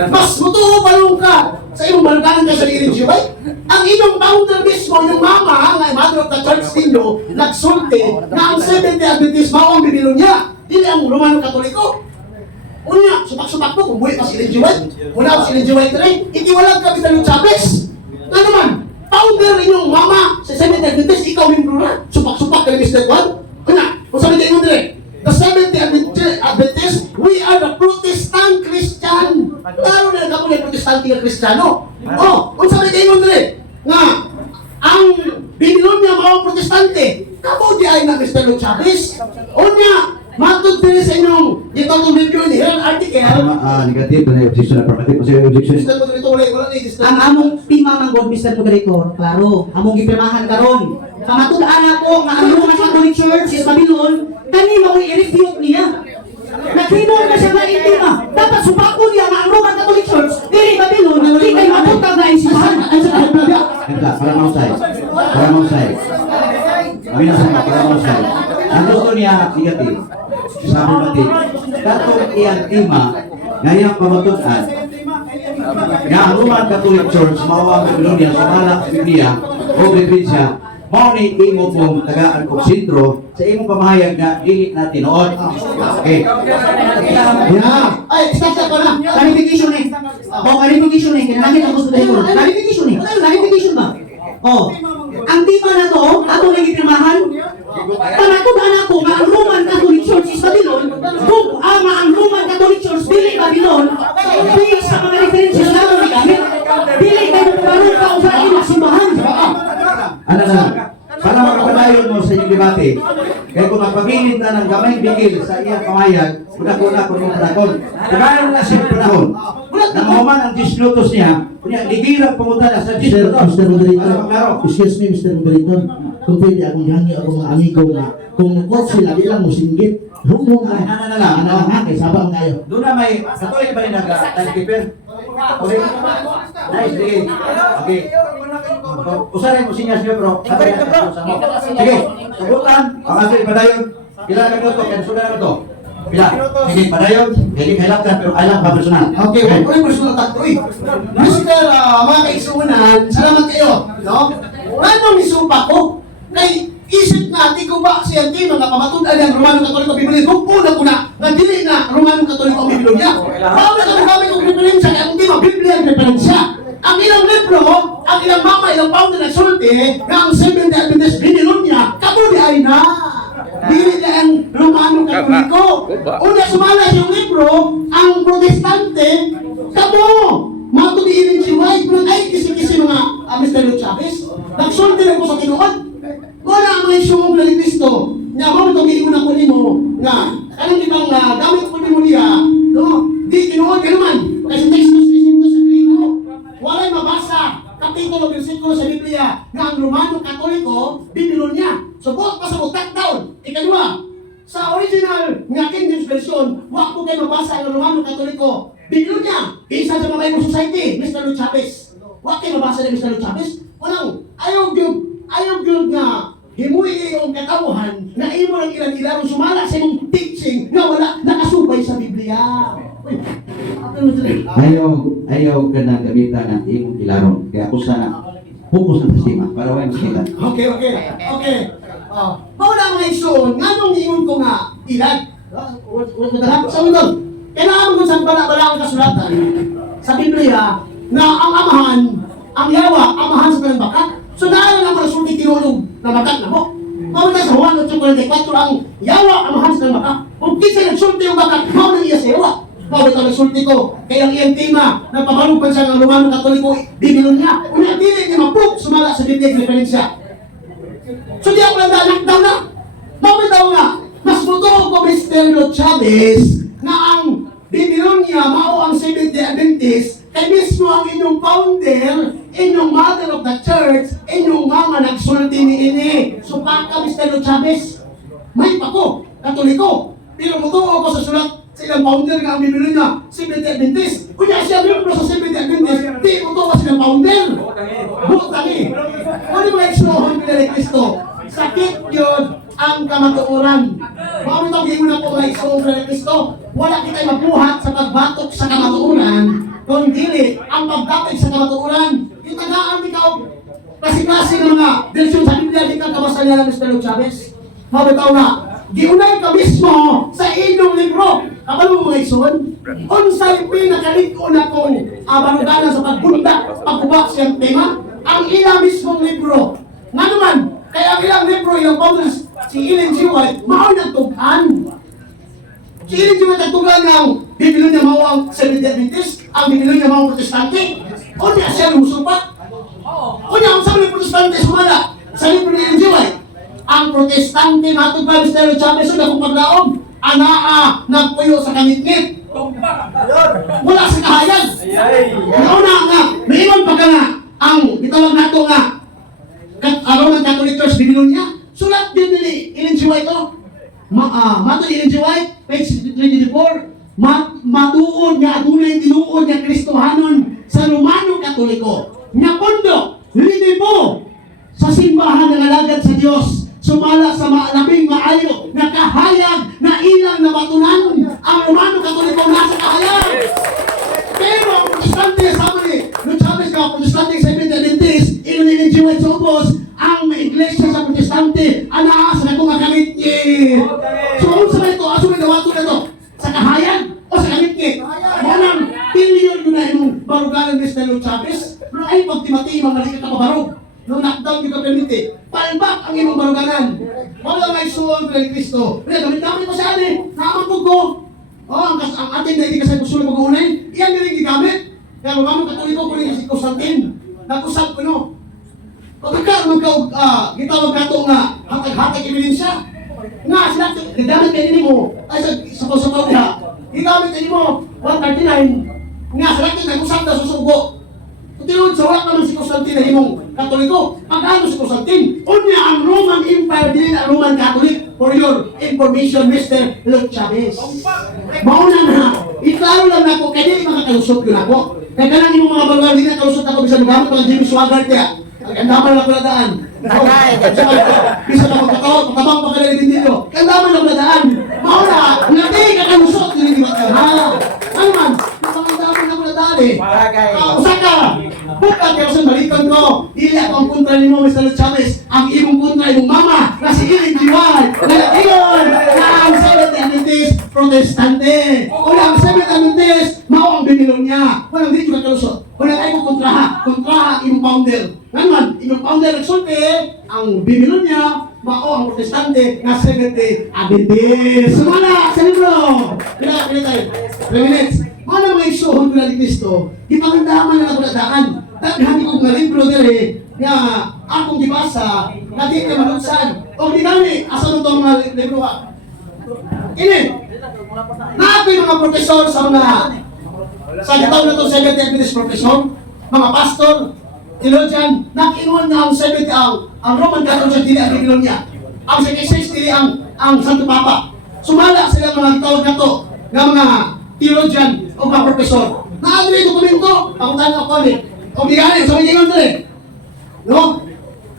Mas mutuo palong ka sa imong baluganan ka sa Ellen G. White. Ang inyong founder mismo, yung mama, nga mother of the church ninyo, nagsulti na ang 70 Adventist mao ang Babylonia. Dili ang Romano Katoliko. Unya, subak-subak po, kung buhay pa si Ellen G. White. Una si Ellen G. White rin, itiwalag ka Mr. Lo Chavez. Nga naman, founder inyong mama sa 70 Adventist, ikaw membro na. Subak-subak ka ni Mr. Juan. Una, kung sabi kayo rin, the 70 Adventist, we are the Protestant Christian. Klaro na nagkapon yung Protestante nga Kristiyano. Kung sabi kayo rin, nga, ang Babylonia mga Protestante, Kamo di ay na Mr. Luke Chavez. Unya, matod din sa inyong itong review ni Herald article. Negative na objection na affirmative. Kasi objection. Mr. Moderator, wala ni Mr. Ang among tima ng God, Mr. Moderator, klaro, among gipirmahan karon. Kamatulaan ako nga ang Roman Catholic Church is Babylon, kani mo i-refute niya. Naghinong na siya nga intima. Dapat supako niya nga ang Roman Catholic Church, dili Babylon, di kayo mapunta na isihan. Ay sa kanya. Enta, para mausay. Para mausay. Kami na sama, para mausay. Ang gusto niya, negative. Sa affirmative. Katong iyang tima, ngayang pamatutan, nga ang Roman Catholic Church, mawang Babylonia, sumala sa Biblia, o Biblia, mao ni imo pong tagaan og sentro sa imong pamahayag na dili na tinuod. Okay. Yeah. Ay, stop ko na. Clarification eh. Clarification eh. Kinalangit ang gusto dito. Clarification eh. Clarification ba? Ang tima na to, ato lang ipirmahan. Panatudan ako nga ang Roman Catholic Church is Babylon. Kung ang Roman Catholic Church dili Babylon, based sa mga referensya na namin gamit, dili kayo parang kausa ilang simbahan. Ano na? Para makapadayon mo sa inyong debate, kaya kung magpabilin na ng gamay bigil sa iyang pamayag, una-una kung mga panahon. Kagaya na siya panahon. Na mahuman ang 10 minutos niya, kunya ligirang pumunta na sa 10 minutos. Mr. Moderator, Ano, klaro? excuse me, Mr. Moderator. Kung pwede akong hangi ako mga amigo na kung kot sila, di lang mo singgit. Humong Ay, ano na lang, Ano ano? ha, kay sabang kayo. Doon na may katuloy ba rin nag-timekeeper? Okay? Nice, sige. Okay. Usarin mo sinyas niyo, bro. Sige, sabutan. Pakasay, padayon. Pila na minuto, kaya sudah na ito. Pila. Sige, padayon. Hindi kailangan, pero kailangan pa personal. Okay, wala ko yung personal tatoy. Mr. Mga kaisunan, salamat kayo. No? Anong isupa ko? Kay isip natin ko ba si Antino na pamatudan ng Romano Katoliko Biblia? Kung una ko na, nandili na Romano Katoliko Biblia. Bakit ang kami kong referensya kaya hindi Biblia ang referensya? Ang ilang libro, ang ilang mama, ilang founder na sulti, na ang Seventh Day Adventist binilon niya, kabuli ay na. Dili na ang Romano Katoliko. Una sumala yung libro, ang Protestante, kamo. Matudiin si White, pero ay kisi-kisi mga Mr. Luke Chavez. Nagsulti lang ko sa tinuod. Wala may sumong na ni Cristo. Nga mo itong iuna ko nimo nga anong ibang gamit ko nimo niya, no? Di tinuod ka naman. Kasi textos sa Griego. Wala'y mabasa kapitulo bersikulo sa Biblia nga ang Romano Katoliko Biblia niya. So buot pa sa utak down. Ikadua, sa original nga King James Version, wa ko kayo mabasa ang Romano Katoliko Biblia niya. Isa sa Mabayang Society, Mr. Luke Chavez. Wa kayo mabasa ni Mr. Luke Chavez. Walang ayaw gyud nga himuy iyong katawhan na imo lang ilan-ilan sumala sa imong teaching na wala nakasubay sa Biblia. Uy, Ayaw ka na gamitan ng imong ilaron. Kaya ako sana focus ang sistema para wala makita. Okay. Mauna mga ison, nga nung iyon ko nga ilan? Sa unod, kailangan mo sa bala-bala ang kasulatan sa Biblia na ang amahan, ang yawa, amahan sa kanyang bakat. So dahil naman ang sulti tinulog na bakat na mo. Mauna sa Juan 8:44 ang yawa, amahan sa kanyang bakat. Kung kinsa nagsulti yung bakat, mauna iya sa yawa. Mauna ito nagsulti ko, kaya ang iyang tema na pabalupan siya ng Romano Katoliko, Biblia niya. Una, dili niya mapuk, sumala sa Biblia yung referensya. So di ako lang lockdown na. Mabitaw nga, mas buto ko Mr. Luke Chavez na ang Biblia mao ang Seventh Day Adventist kay mismo ang inyong founder, inyong mother of the church, inyong mama nagsulti ni ini. So baka Mr. Luke Chavez, may pa ko, Katoliko. Pero mutuo ko sa sulat sa ilang founder nga ang Biblia niya, Seventh Day Adventist. Kunya siya miyembro sa Seventh Day Adventist, di mutuo sa ilang founder. Butangi. Ano yung ekslohan nila ni Cristo? Sakit yun ang kamatuoran. Mao itong giingon na po mga ekslohan ni Cristo. Wala kita'y mabuhat sa pagbatok sa kamatuoran, kung dili ang pagdating sa kamatuoran. Yung tagaan ikaw, klase-klase ng mga direksyon sa Biblia, di ka kabasa niya ng Mr. Luke Chavez. Mabitaw na, giunay ka mismo sa inyong libro. Kapag mo mga ison, unsay pinakaliko na kong abanuganan sa pagbunda, pagkuba siyang tema, ang ilang mismong libro. Nga naman, kaya ang ilang libro, yung founders, si Ellen G. White, mao nagtugan. Si Ellen G. White nagtugan ng Biblia niya mao ang Seventh Day Adventist, ang Biblia niya mao ang Protestante. O niya siya lumusupat. O niya, ang sabi ng Protestante, sumala sa libro ni Ellen G. White, ang protestante matod pa Mr. Chavez na kung paglaom anaa nagpuyo sa kangitngit. Wala sa kahayan. Nauna nga, mayroon pa ka nga ang itawag nato nga Roman Catholic Church Babylonia. Sulat din ni Ellen G. White ito. Mato ni Ellen G. White, page 24. Matuod nga adunay tinuod nga Kristohanon sa Romano Katoliko. Nga pondo, linibo sa simbahan ng alagad sa Dios. Sumala sa labing maayo na kahayag na ilang nabatunan ang Romano Katoliko nasa kahayag. Pero ang protestante sa ni Chavez ka protestante sa Adventist ilo ni Ellen G. White sa ubos ang iglesia sa protestante anaas na kung makamit-ngit. So kung sa ito, aso may gawato na ito sa kahayag o sa kamit-ngit. Manang bilyon yun na yung barugalan ni Mr. Chavez pero ay pagtimati mamalikat na pabarog. Nung knockdown yung kapilite, palbak ang imong baruganan. Wala may suon ko ni Kristo. Pero gamit-gamit ko siya naamang ko. Ang atin na hindi kasi gusto na mag-uunay, iyan nga rin gigamit. Kaya Romano Katoliko ko rin si Constantine. Nag-usap ko no. Pagkakaroon ka, gitawag ka ito nga, hatag-hatag ebidensya. Nga, sila, gagamit kayo nini mo, ay sa konsumaw niya, gigamit kayo mo, 139, nga, sila ito, nag-usap na susugo. Tinunod sa wala naman si Constantine na himong Katoliko. Pag-ano si Constantine? Unya ang Roman Empire, din ang Roman Catholic. For your information, Mr. Luke Chavez. Mauna na, iklaro lang na ako, kaya di makakalusot yun ako. Kaya kanang imong mga baluan, di na kalusot ako, bisa magamit mga Jimmy Swaggart kaya. Ang daman lang pala daan. Bisa na magkatawag, magkabang pa kaya din dito. Ang daman lang pala daan. Mauna, hindi ka kalusot, hindi ba ka? Ano man? Ang daman lang pala daan eh. Usaka! Bukan kayo sa balikan ko. Dili ako ang kontra ni mo, Mr. Chavez. Ang imong kontra, imong mama, na si Ellen G. White. Ngayon, na ang Seventh Adventist Protestante. Wala ang Seventh Adventist, mao ang binilong niya. Walang dito ka kalusot. Wala tayo kontraha. Kontraha imong founder. Ngayon, imong founder nagsulti, ang binilong niya, mao ang Protestante na Seventh Adventist. Sumala sa libro. Kaya tayo. 3 minutes. Ano may isuhon ko na ni Kristo, ipagandaman na nakuladaan. Daghan ko nga libro dire nga akong gibasa, na di ka malunsan. O di gani, asa mo itong mga libro ka? Ini, natin mga profesor sa mga, sa gitaw na itong 70 Adventist profesor, mga pastor, theologian, nakinuan na ang 70 ang Roman Catholic sa dili ang Babylonia. Ang 66 dili ang Santo Papa. Sumala sila mga gitawag na to, nga mga theologian o mga profesor. Naagri dokumento, ako tayo ako ulit. O bigyan, sabi niyo yun ulit. No?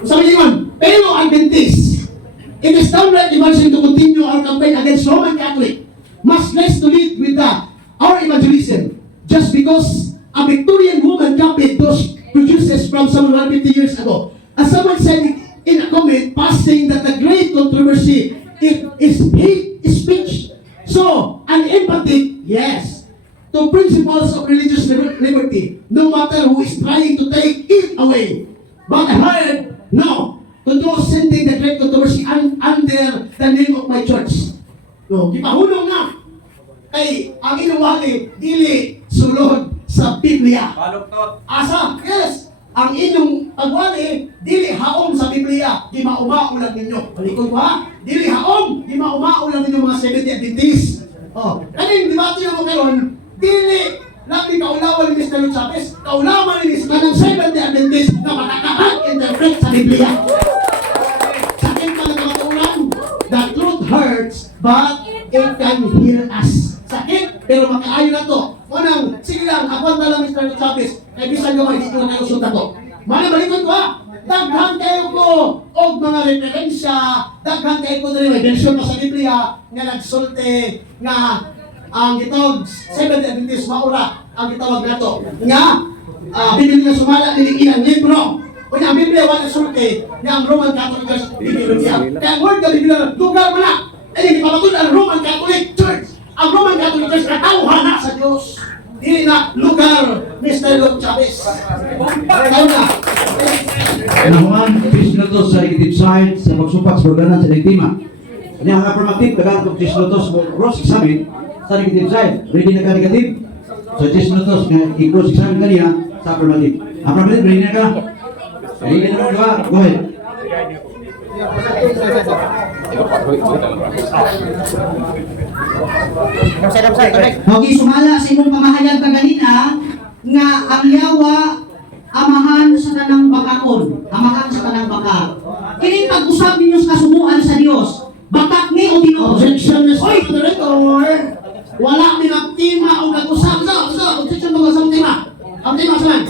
Sabi niyo yun, pero Adventist, it is downright emerging to continue our campaign against Roman Catholic, much less to lead with our evangelism, just because a Victorian woman copied those produces from some 150 years ago. As someone said in a comment, passing that the great controversy is hate speech. So, an empathy, yes, to principles of religious liberty, no matter who is trying to take it away. But I heard, no, to those sending the great controversy under the name of my church. No, gipahulong na. Kay, ang inuwali, dili sulod sa Biblia. Asa, yes, ang inyong pagwali, dili haom sa Biblia, di maumao lang ninyo. Balikod ko ha, dili haom, di maumao lang ninyo mga 70 Adventist. Oh, kaning debate naman karon, dili labi kaulawan ni Mr. Chavez, kaulawan ni Mr. 70 Adventist na makakapag-interpret sa Biblia. Sakit ka na kamatulan, the truth hurts, but it can heal us. Sakit, pero makaayon na to. Unang, sige lang, ako na lang Mr. Chavez, kaya bisan ka hindi ko na kayo sundan to. Mali, balikod ko ha, daghan kayo ko og mga referensya, daghan kayo ko na rin, may version pa sa Biblia, nga nagsulti, nga ang gitawag, 7th Adventist maura, ang gitawag na to. Nga, Biblia sumala, nilikihan, libro. O ang Biblia, wala sulti, nga ang Roman Catholic Church, Biblia. Kaya ang word na Biblia, lugar mo na, ay hindi papatun ang Roman Catholic Church. Ang Roman Catholic Church, katauhan na sa Diyos. Dili na lugar, Mr. Luke Chavez. Ayaw na. Nahuman, Tisnotos sa negative side sa pagsupat sa organan sa legtima. Ini ang affirmative, dagan kong Tisnotos mo cross examine sa negative side. Ready na ka negative? So Tisnotos nga i-cross examine kaniya sa affirmative. Affirmative, ready na ka? Ready na ka? Go ahead. Okay, sumala sa imong pamahayag ka ganina nga ang yawa amahan sa tanang bakakon, amahan sa tanang baka. Kini pag-usab ninyo sa kasubuan sa Dios. Bakak ni o Ginoo. Objection, Mr. Oy, Moderator. Wala pinagtima o nag-usap. Objection mga sa tema. Ang tema saan?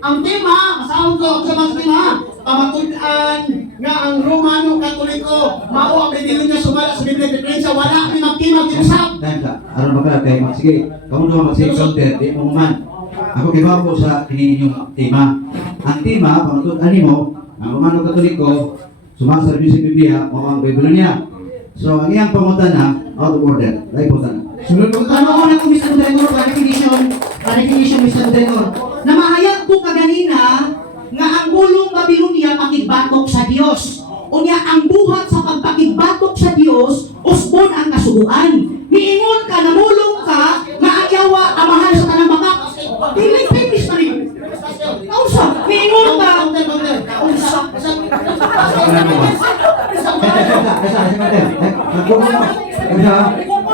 Ang tema, masahod ko sa mga tema, pamatudan nga ang Romano Katoliko, mao ang bibili niya sumala sa Biblia Diferensya, wala pinagtima kinusap. Dahil ka, aron ba ka kay sige, kamu doon mag-sige counter, di mo man. Ako kibaw ko sa kininyong tema. Ang tema, pamatudan mo, ang Romano Katoliko, sumaservisyo sa Biblia, o ang Babylonia. So, ang iyang pamutan na, out of order. Dahil po sana. Sunod mo ano ko na ko Mr. Moderator, clarification Mr. Moderator. Namahayag ko kaganina nga ang bulong Babylonia pakigbatok sa Dios. Unya ang buhat sa pagpakigbatok sa Dios, usbon ang kasubuan. Miingon ka, namulong ka, nga ang yawa amahan sa tanang baka. Dili finish na rin. Kausa, miingon ka. Kausa.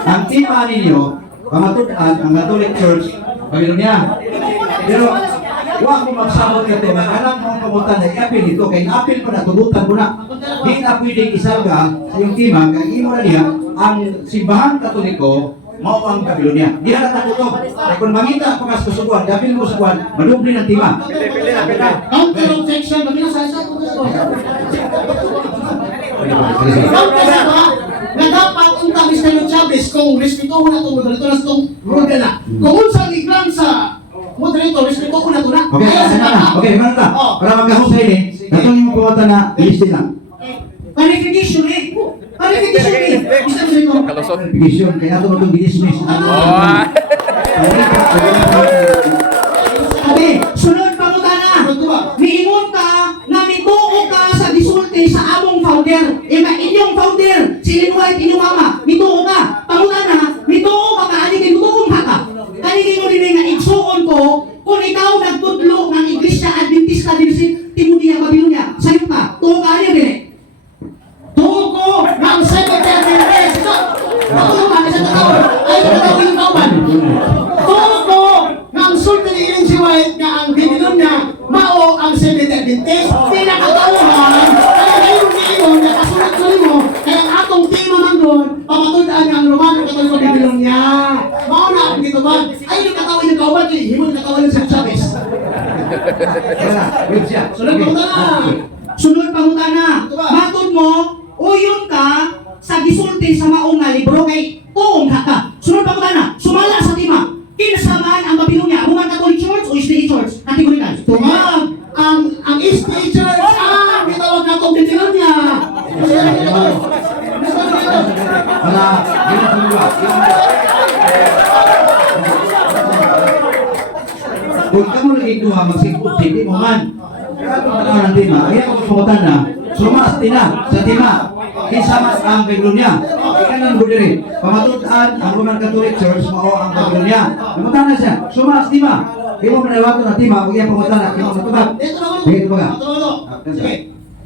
Ang tema ninyo, pamatudan, ang Catholic Church, Babylonia. Pero, huwag mo magsabot ka ito, alam mo ang pamutan na i-appeal ito, kaya i-appeal mo na, tugutan mo na. Hindi na pwedeng isarga sa iyong tema, kaya imo na niya, ang simbahan Katoliko, mao ang Babylonia. Di na natutog. Kaya kung mangita pa kas kasubuan, i-appeal mo sa kuwan, madubli ng tema. Counter objection, mamina sa isa. Na dapat unta Mr. Chavez kung respetuhon na itong moderator na itong rule na. Kung unsa ligran sa moderator, respetuhon na ito na. Okay, Kaya sa sana na. Okay, mana ka? Para magkahusay ni, natong yung pamutan na, listin lang. Clarification eh. Clarification eh. Mr. Moderator. Clarification, kaya ito itong ginismiss. Okay, sunod pa mo na. Miingon ka na mituo ka sa gisulti sa among founder. Inyong founder, si Ellen White, inyong mama, mituo ka. Pangutan na, mituo ka ka, aligin mo ka. Aligin mo din nga igsuon ko, kung ikaw nagtudlo ng Iglesia Adventista Division, Timudia Babylonia, sa'yo ka, tuo ka rin din. Tuo ko ng Secretary of State. Tuo ka ng Secretary. Ay, natawag yung kauban. Tuo ko ng sultan ni Ellen G. White na ang Babylonia niya, mao ang Secretary of State. Pinakatauhan, kaya ngayon ngayon, nakasunod-sunod mo, kaya ang atong tema man doon, pamatudan niya ang Romano Katoliko Babylonia. Mao na ang dito ba? Ay, yung katawin yung kauban, himon yung katawin sa Chavez. Sunod mo na. Sunod pangutana. Matod mo, uyon ka sa gisulti sa maong nga libro kay tuong ka. Sunod pangutana. Sumala sa tima. Kinasamaan ang Babylonia, Roman Catholic Church o SDA Church? Kategorikal. Tumag ang SDA Church, bitawag na itong Babylonia. Wala, yun ang tuwa. Kung kamu lagi dua magsingkot, hindi mo man. Ano ng tema? Ayan ang pamutan na, sumas tina sa tema. Kisamas ang Babylonia. Ikan ang budiri. Pamatutan ang Roman Catholic Church, mao ang Babylonia. Pamutan na siya, sumas tima. Di mo manalawato na tema, kung yan pamutan na, kaya matubag. Sige, tubaga. Sige,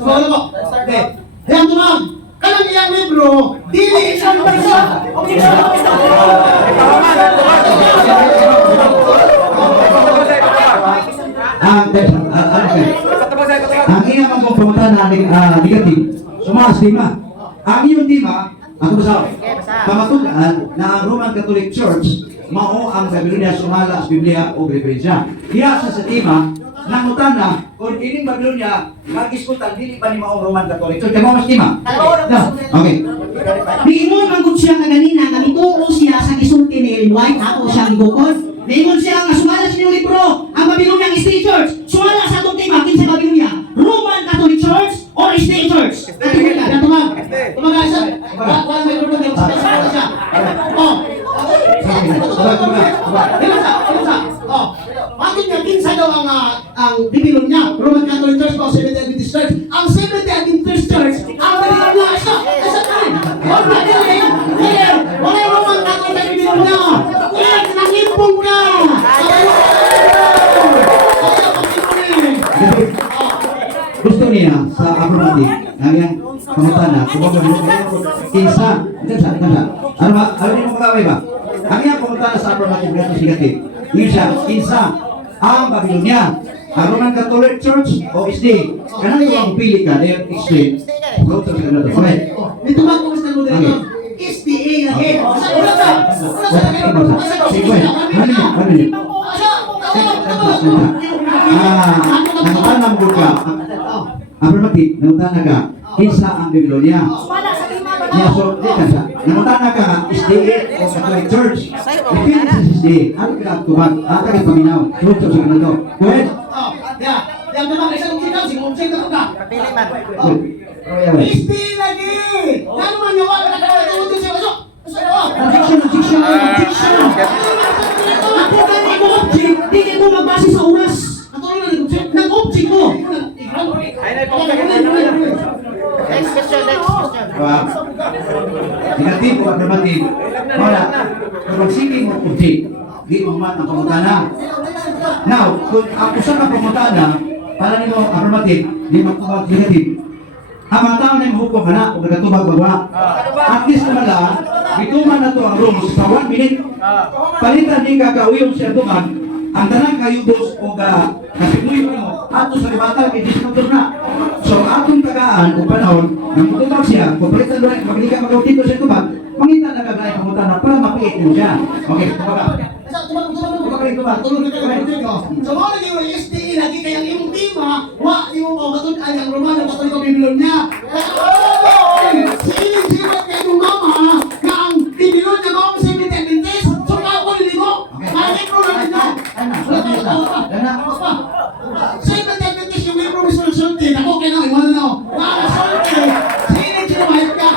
tumawag ako. Okay. Ayan, tumawag. Kanang iyang libro, dili isang person. Ang iyang mga pamutan na negative, sumas tima. Ang iyong tima, ang basaw, pamatudan na ang Roman Catholic Church, mao ang Babylonia sumala sa Biblia o Diferensya. Iya sa tima, nangutan na, kung ining Babylonia, mag-iskutan, dili pa ni maong Roman Catholic Church. Kaya mo mas tima? Okay. Miingon manggod siya kaganina nga mituo siya sa gisulti ni Ellen White, ako siya gibukod. Miingon siya nga sumala sa inyong libro ang Babylonia SDA Church. Sumala sa atong tema kinsa Babylonia, Roman Catholic Church or SDA Church? Kategorikal. Ayan, tumawag. Tumawag isa. Walang may libro din. Siya. Oh. Oh, bakit nga kinsa daw ang Babylonia, Roman Catholic Church o Seventh-day Adventist Church? Ang Seventh-day Adventist Church, ang Babylonia isa kan. Wala yung Roman Catholic na Babylonia. Yan, nangimpong ka. Gusto niya sa affirmative, ang iyang pangutana, kung ba kinsa, ano mo magkaway ba? Ang iyang pangutana sa affirmative versus negative, yun siya, kinsa, ang Babylonia, ang Roman Catholic Church o SDA. Kanang ko ang pili ka, they'll explain. Go to the other. Okay. Dito ba kung sa modelo? SDA lagi. Sa ulo ka. Sige, ano yun? Nangutanang mo ka, affirmative, nangutanang ka, kinsa ang Babylonia. Yeah, so, nangutanang ka, SDA o Catholic Church. Depende sa SDA. Ano ka tubag? Ano ka paminaw? Go to the other. Go ahead. Yang memang isang objek sing objek ka. Pili man. SDA lagi. Ano man yawa ka ka siya masuk. Objection. Ako gani ko object, di ko magbase sa oras. Nag-object ko. Next question, next question. Negative o affirmative. Wala. Kung magsige mo object, di mo man ang pangutana. Now, kung ang usa ka pangutana, para nimo affirmative, di magtubag negative. Ang mga tao na yung hukom na, kung nagatubag ba ba? At least naman lang, bituman na to ang rules sa 1 minute. Palitan din kakauyon siya tuman, ang tanang kayubos o kasimuyo mo, ato sa libatal, kay disnotor na. So, atong tagaan o panahon, nang tutubag siya, kung palitan doon, magli ka magautito siya tuman, mangita na kagaya pangutana para mapiit mo siya. Okay, tumaga. So mo lagi yung SDA lagi kaya imong tima, wa imo pa matud-an ang Romano Katoliko Babylonia. Sige kay imong mama nga ang Babylonia mo sa Adventist. So ka ko nimo. Kaya ko na dito. Sa Adventist yung may promise ng sulti, ako kay na imo na. Para sulti. Sige mahit ka.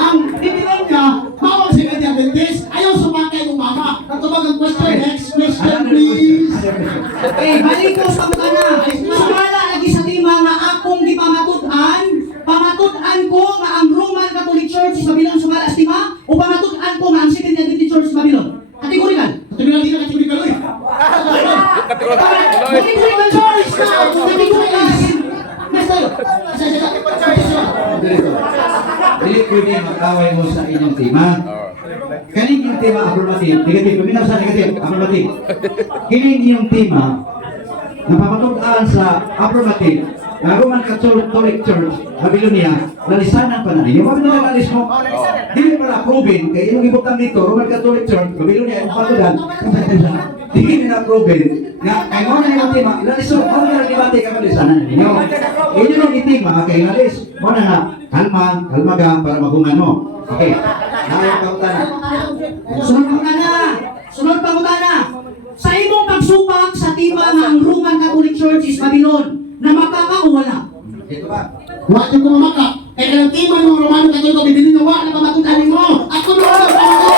Ang Babylonia mawag sa Adventist. Ayaw sumakay ng mama. Natubag ang question. Next question please. Balik ko sa pangutana. Sumala lagi sa tima nga akong gipamatud-an, pamatud-an ko nga ang Roman Catholic Church is Babylon sumala sa tima o pamatud-an ko nga ang Seventh Adventist Church is Babylon. Kategorikal. Kategorikal di ka kategorikal oy. Kategorikal choice. Kategorikal. Dili pwede mag-away mo sa inyong tema. Kaning yung tema affirmative, negative, paminaw sa negative, affirmative. Kining yung tema, napapatutaan sa affirmative, na Roman Catholic Church, Babylonia, nalisanan pa na ninyo. Bakit nalalis mo? Dili pala proven, kaya yung ibutang dito, Roman Catholic Church, Babylonia, yung patudan, dili nila proven, na kaya mo na yung tema, ilalis mo, ano na debate ka malisanan ninyo? Inyo yung itima, kaya ilalis, mo na kalma ka para mabungan mo. Okay, nayang kautana. Sunod pangutana. Sa imong pagsupak sa tima nga ang Roman Catholic Church is Babylon, na makaka o wala? Ito ba? Wa jud ko mamaka. Kaya kanang tima ng Romano Katoliko Babylonia wa na pamatud-an mo. Ako no wala pa ako.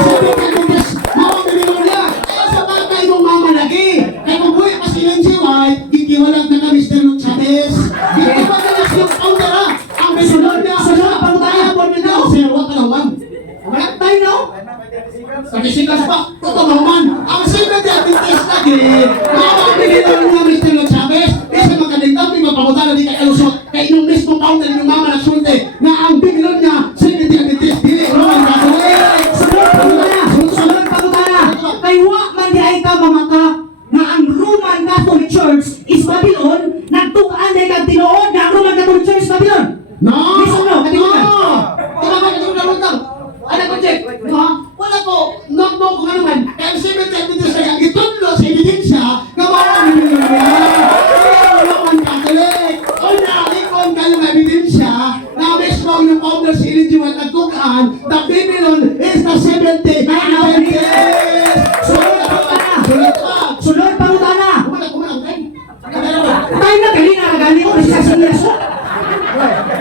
Sa Adventist, mawag Babylonia. Kaya sa mga imong mama lagi. Kaya kung buhay pa si NGY, gikiwalag na kami Mr. Chavez. Gikiwalag na siya counter ha. Ang Babylonia. Sunod pangutana. Sir, wa ka naman. Wala tayo no? Pagkisikas pa, ito naman, ang Seventh Adventist lagi, mawag Babylonia Mr. Chavez, isa magkadiktapi, mapamutan na di ka kalusot, kaya yung mismo taon na yung mama nagsulti, na ang Babylonia, Seventh Adventist, dili, Roman Catholic. Sunod pangutana. Kay wa man di ay ka mamaka na ang Roman Catholic Church is Babylon, nagtukaan na ikang tinuod na ang Roman Catholic Church is Babylon. No! Listen no, katingnan. Tama. Ano ko, Jack? Wala ko, knock kung ano man, kaya ang Seventh Adventist na itudlo sa ebidensya, na mga Babylonia, Roman Catholic, o naalikon kayo ng ebidensya, na mismo yung founder si Ellen G. White nagtukaan, the Babylon is the Seventh Adventist! Sunod pangutana. Kumalang, Tayo na gali na gali ko sa sinyaso.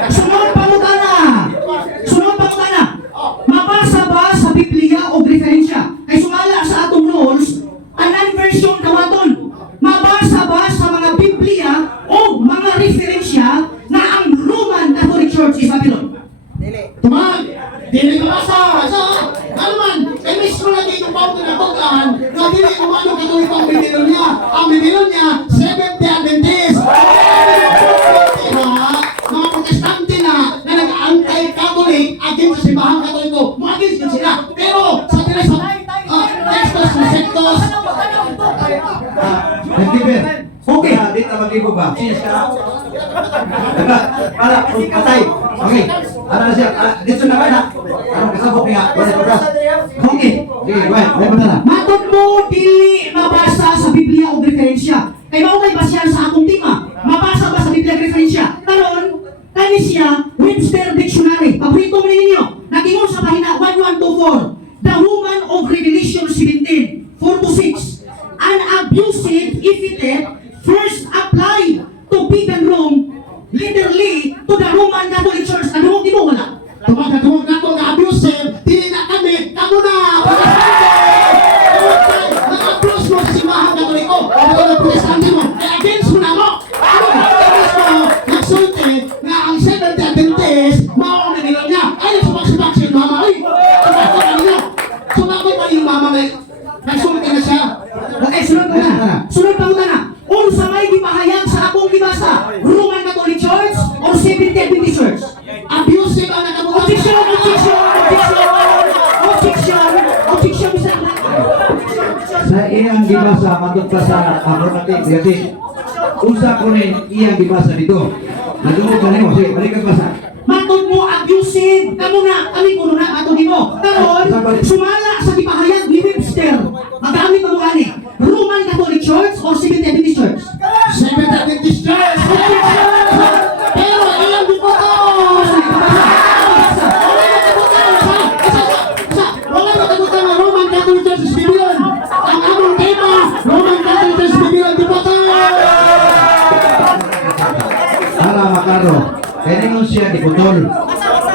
Sunod pangutana. Mabasa ba sa Biblia o referensya? Kay sumala sa atong rules, anan version kawaton. Mabasa ba sa mga Biblia o mga referensya na ang Roman Catholic Church is Babylon? Tumag! Dili ka basa! Ano man, kaya mismo lagi itong founder na tukaan, na dili umano Katoliko ang Babylonia. Ang Babylonia, Seventh Adventist! kita mag-ibo ba? Sinis ka? Diba? Para, patay. Okay. Ano na siya? Dito na ba na? Anong kasabok niya? Wala ko ba? Okay. Sige, wait. Wait mo na. Matod mo, dili mabasa sa Biblia o referensya. Kaya maumay basyan sa akong tima. Mabasa ba sa Biblia o referensya? Karon, kani siya, Webster Dictionary. Paborito mo ninyo. Nagingon sa pahina 1124. The woman of Revelation 17, 4-6. An abusive epithet first applied to pagan Rome, literally to the Roman Catholic Church. Ano di mo wala? Tumagkatuwag na ito na abusive, dili na kami, kamo na! Nag-abuse mo sa simahang katoliko, ano na protestante mo, against mo na mo! Against mo, nagsulti na ang Seventh Adventist, maong na nila niya, ay nagsubak-subak siya yung mama, ay! Sumakot na niya! Sumakot pa yung mama, nagsulti na siya! Okay, sunod pa na. Sunod pa na. Unsa may gipahayag sa akong gibasa, Roman Catholic Church or Seventh Adventist Church? Abusive ang nakabukas! Objection, objection, objection, objection, objection, Mr. Sa iyang gibasa, matod pa sa affirmative. Kasi, usa ko rin iyang gibasa dito. Nagumog ka nimo. Sige, balik ka basa. Matod mo abusive, kamo na, kami kuno na ato nimo. Karon, sumala sa gipahayag ni Webster. Magamit mo ani, Roman Catholic Church or Seventh Adventist Church? Seventh Adventist Church! Pero ilang bukoto! Wala nakabutan ang Roman Catholic Church sa Biblia. Ang among tema, Roman Catholic Church sa Biblia, bukoto! Para makaro. Kaya ningon siya di putol.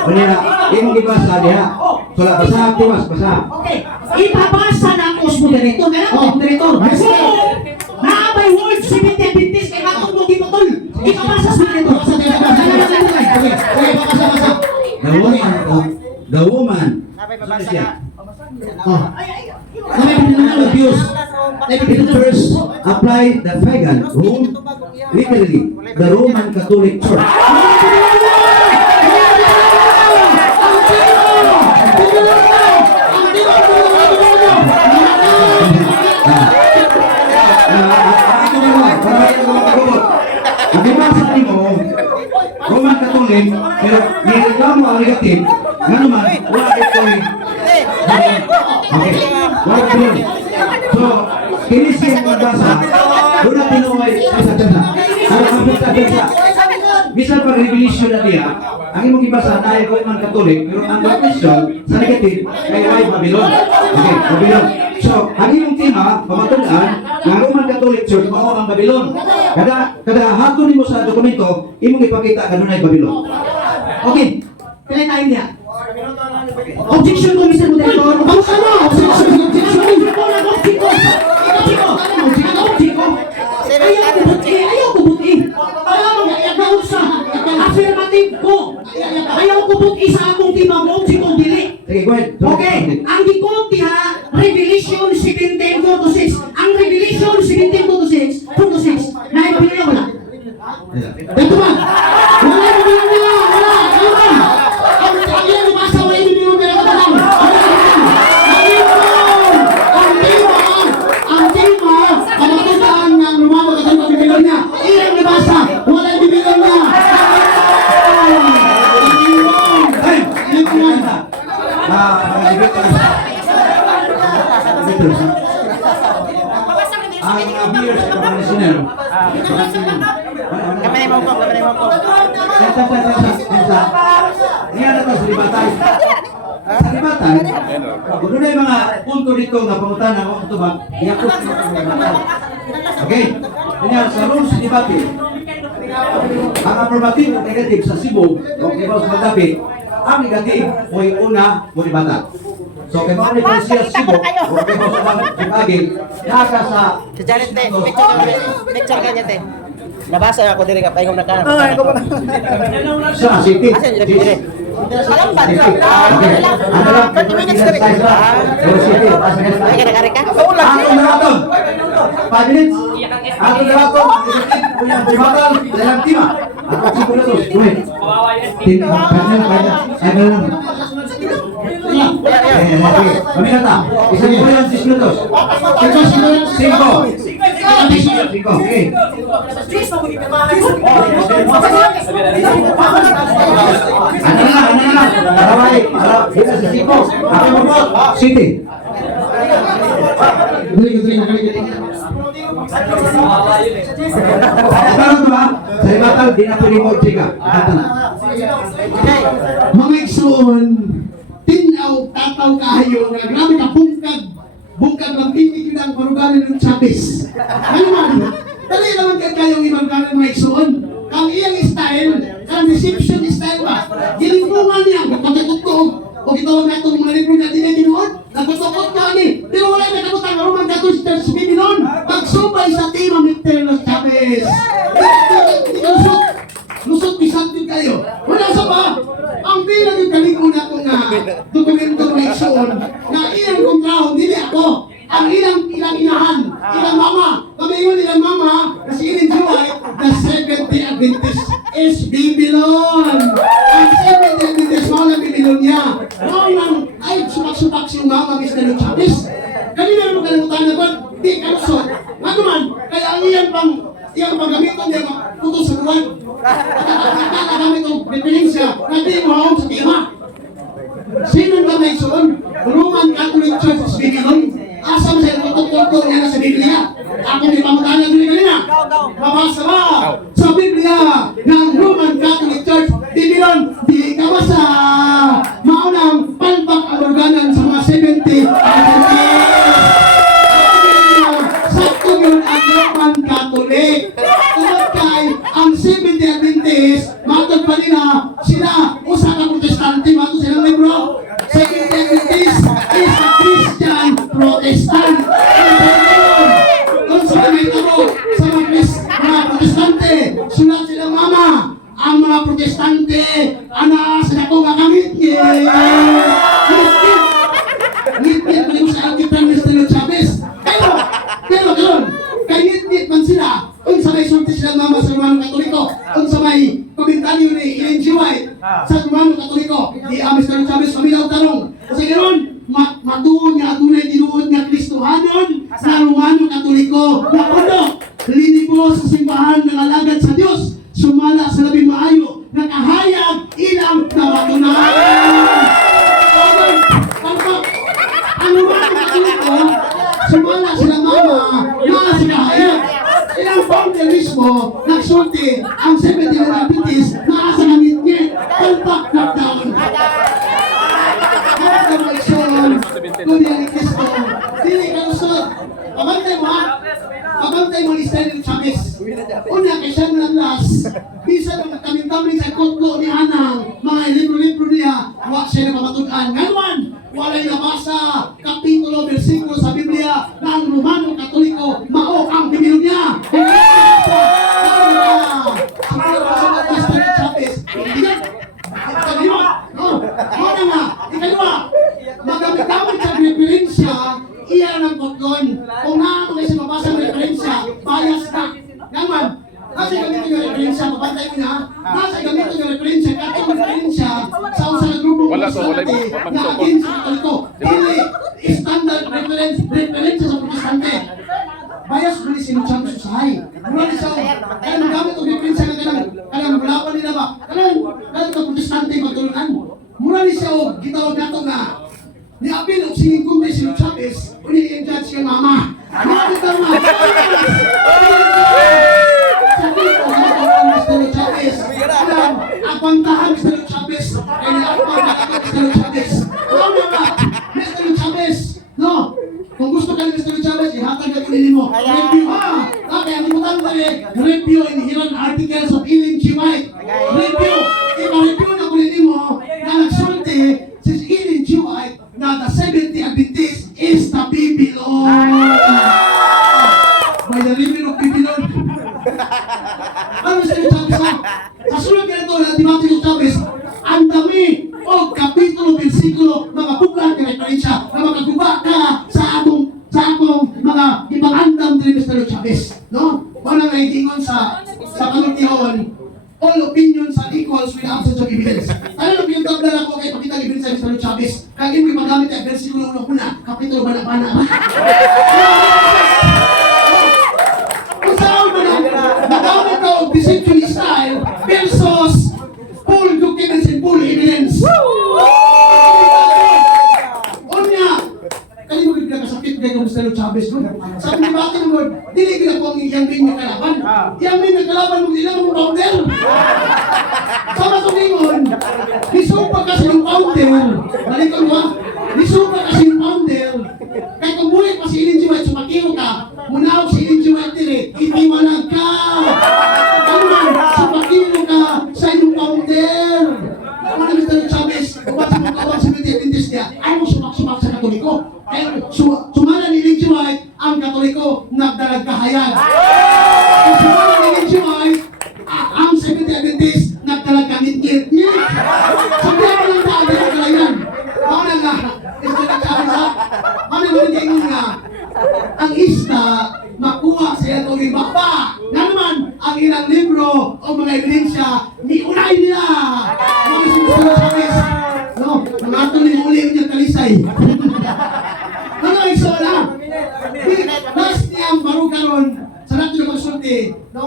Kanya, imong gibasa diha. Sula, basa, tiwas, basa. Okay, ipabasa na ang moderator. Kaya ako, moderator. Naabay word, Seventh Adventist, kaya atong mo giputol. Ipabasa sa moderator. The woman. Napay Ano babasa siya? ka. Oh. Abuse. It first applied the pagan Rome, literally, the Roman Catholic Church. Ang gibasa nimo, Roman Catholic, pero nireklamo ang negative, nga naman, wala ito'y okay, wala ito'y. So, kinis yung magbasa, doon na tinuway sa tanda. Ang kapit sa tanda. Bisan pag revelation na niya, ang imong ibasa na ay Roman Catholic, pero ang question sa negative ay Babylon. Okay, Babylon. So, ang imong tema, pamatulaan, ng Roman Catholic Church, mao ang Babylon. Kada hatun nimo sa dokumento, imong ipakita kanunay ay Babylon. Okay, kailan tayo niya? Objection ko, Mr. Moderator. Bangsa mo! Objection! Ayaw ko buti. Affirmative ko. Ayaw ko buti sa akong timang objection dili. Sige, go ahead. Okay, ang gikonti ha, Revelation 17:4-6. Ang Revelation 17:4-6, naay Biblia wala. Ito ba? Wala na bilang nila! Wala! Wala! Ang iyan ibasa wala yung bilang nila katalang! Ang tema, kamatutaan ng lumawag at ang bibilang niya. Iyan ibasa, wala yung bibilang niya! Hey! Ito yan! Ang viewers sa mga listener. Kami na mo ko, kami na mo ko. Yan na to sa libatay. Sa libatay, kung doon ay mga punto dito nga pangutan ako ito ba, iyakot sa libatay. Okay? Kanya, sa rules sa debate, ang affirmative o negative sa Cebu, o ibaw sa Magabi, ang negative o yung una o libata. So, kay mga siya sa Cebu, o ibaw sa Magabi, naka sa Si Janet te, picture ka niya te. Nabasa ako diri ka paingom na ka. sa city. Asa niya dire? Palamban. Okay. Ano lang? 30 minutes diri. Pero city, pas na Ay ka nakari ka? Ako na ito. 5 minutes. Ako na ito. Punya jembatan dalam tima. Ako siguro to. Wait. Kanya. Ay, lang. Kami na ta. Isang po yan, 6 minutos. 5. Okay. Ano na lang. Araway. Dito sa Siko. Ako mo po. City. Parang ba? Sa ibatal, di na pwede mo chika. Ibatal. Mga igsoon, tinaw, tataw kayo, nga grabe ka bungkag ng tinig yun ang parugalan ng Chavez. Ano man? Dali naman kayong ibang kanan mga igsoon. Ang iyang style, ang reception style ba? Gilipungan niya, magpagkakutog. O gitawag na itong mga libro na dinitinuon, nagkutukot ka ni. Pero wala na kabutang Roman Catholic Church Bibinon. Pagsubay sa team ang Mr. Chavez. Lusot bisantin kayo. Wala sa ba? Ang bilang yung kalingon ako nga dokumento ng igsoon na ilang kontrahon, hindi ako. Ang ilang inahan, ilang mama. Kami yun ilang mama na si Ellen G. White, the Seventh-day Adventist is Babylon. Ang Seventh-day Adventist, mga Babylon niya. Noong nang ay sumak-sumak si mama, Mr. Chavez. Kanina mo kalimutan na ba? Di kalusot. Ano man, kaya ang iyang paggamitan niya puto sa buwan. Nakagamit ng referensya na di mo haong sa tima. Sino ka may suon? Roman Catholic Church is Babylon. Asam sa tutok-tutok niya na sa Biblia. Ako may pamutanan doon kanina. Mabasa ba? Sa Biblia ng Roman Catholic Church, Babylon, di ka ba sa maunang palpak ang organan sa mga 70 sakto yun ang Roman Catholic. Tungkol kay ang 70 Adventist, matod pa nila sila usa ka protestante, matod silang libro. 70 Adventist is a Christian Protestant. Kung sa may tabo, sa mga protestante, sulat sila mama, ang mga protestante, ana sa dako kakamit niya. Ngit-ngit pa rin sa ating Prime Minister Chavez. Pero doon, ngit-ngit man sila, kung sa may sulti sila mama sa Romano Katoliko, kung sa may komentaryo ni Ellen G. White sa Romano Katoliko, di Mr. Chavez pamilaw tanong. Kasi ganoon, matuon nga tunay tinuod nga Kristohanon sa Romano Katoliko na kuno, linibo sa simbahan ng alagad sa Diyos, sumala sa labing maayo, nakahayag ilang nabatunan. Ang Romano Katoliko, sumala sila mama na si kahayag. Ilang founder mismo nagsulti ang 70 Adventist na asa ng ngit-ngit, palpak na taon. Kundi ang Kristo, dili ka lusot. Pabantay mo ha? Pabantay mo ni Ellen Chavez. Una kay siya ng las, bisa na kaming-kaming sa kotlo ni Anang, mga libro-libro niya, wak siya na pamatugan. Ngayon, walay nabasa, kapitulo, versikulo sa Biblia ng Romano Katoliko, mao ang Biblia niya. Magamit-gamit sa referensya, iya ng kotlon. Kung na mga isa mabasa ng referensya, bias na. Naman, nasa gamitin yung referensya, mabantay mo na. Nasa gamitin yung referensya, katong referensya sa usang grupong protestante na akin sa Katoliko. Dili, standard referensya sa protestante. Bias mo ni sinuchang susahay. Mura ni siya, kaya magamit ang referensya ng kanang bulapan nila ba? Kanang protestante magtulunan. Mura ni siya, gitawag nato na ni Abel og singing kundi si Chavez uni yung judge kay mama. Ano ito ma? Sabi ko ang Mr. Chavez. Ang pantahan Mr. Chavez ay naapag Mr. Chavez. Ano ba? Mr. Chavez, no? Kung gusto ka ni Mr. Chavez, ihatag ka kunin mo. Review ha! Kaya ang imutan ko review inherent articles of Ellen G. White. Review! Ipa-review na kunin mo na nagsulti si Ellen G. White na the 70 Adventist is the Babylon. By the river of Babylon. Ano Mr. Chavez ha? Sa sunod ka ito na Timothy Chavez, ang dami o kapitulo, versikulo, mga buklat na referensya na makaguba ka sa akong mga ibang andam ni Mr. Chavez. No? Walang naitingon sa panutihon, all opinions are equals with absence of evidence. Ano yung tabla ko kay pakita ni Mr. Chavez? Kaya mo magamit ang versikulo una, kapitulo ba na. Yang may nagkalaban mo sila ng founder. Sama ko ngayon, nisupa kasi yung founder. Balik ko ba? Nisupa kasi yung founder. Kaya kung bulit pa si Ellen G. White, sumakiro ka, munawag si Ellen G. White dire, hindi manag ka. Kaman, sumakiro ka sa inyong founder. Ako na Mr. Chavez, ubat sa mga kawang sa Adventist niya, ayaw mo sumak-sumak sa Katoliko. Kaya sumala ni Ellen G. White, ang Katoliko nagdalag kahayag. Kung sumala ni Ellen G. White, ang Seventh-day Adventist nagdalag kamit-ngit. Sabihan mo lang tayo, hindi ko kalayan. Ako na nga, ito nagsabi sa, ano mo hindi nga, ang isda, makuha siya ito rin bapa. Nga naman, ang ilang libro o mga ebidensya, niunay nila. Mga sinusunod sa mes. No, mga ito niulim niyang kalisay. Ano ang iso na? Last niya ang barugaron sa natin na konsulti. No,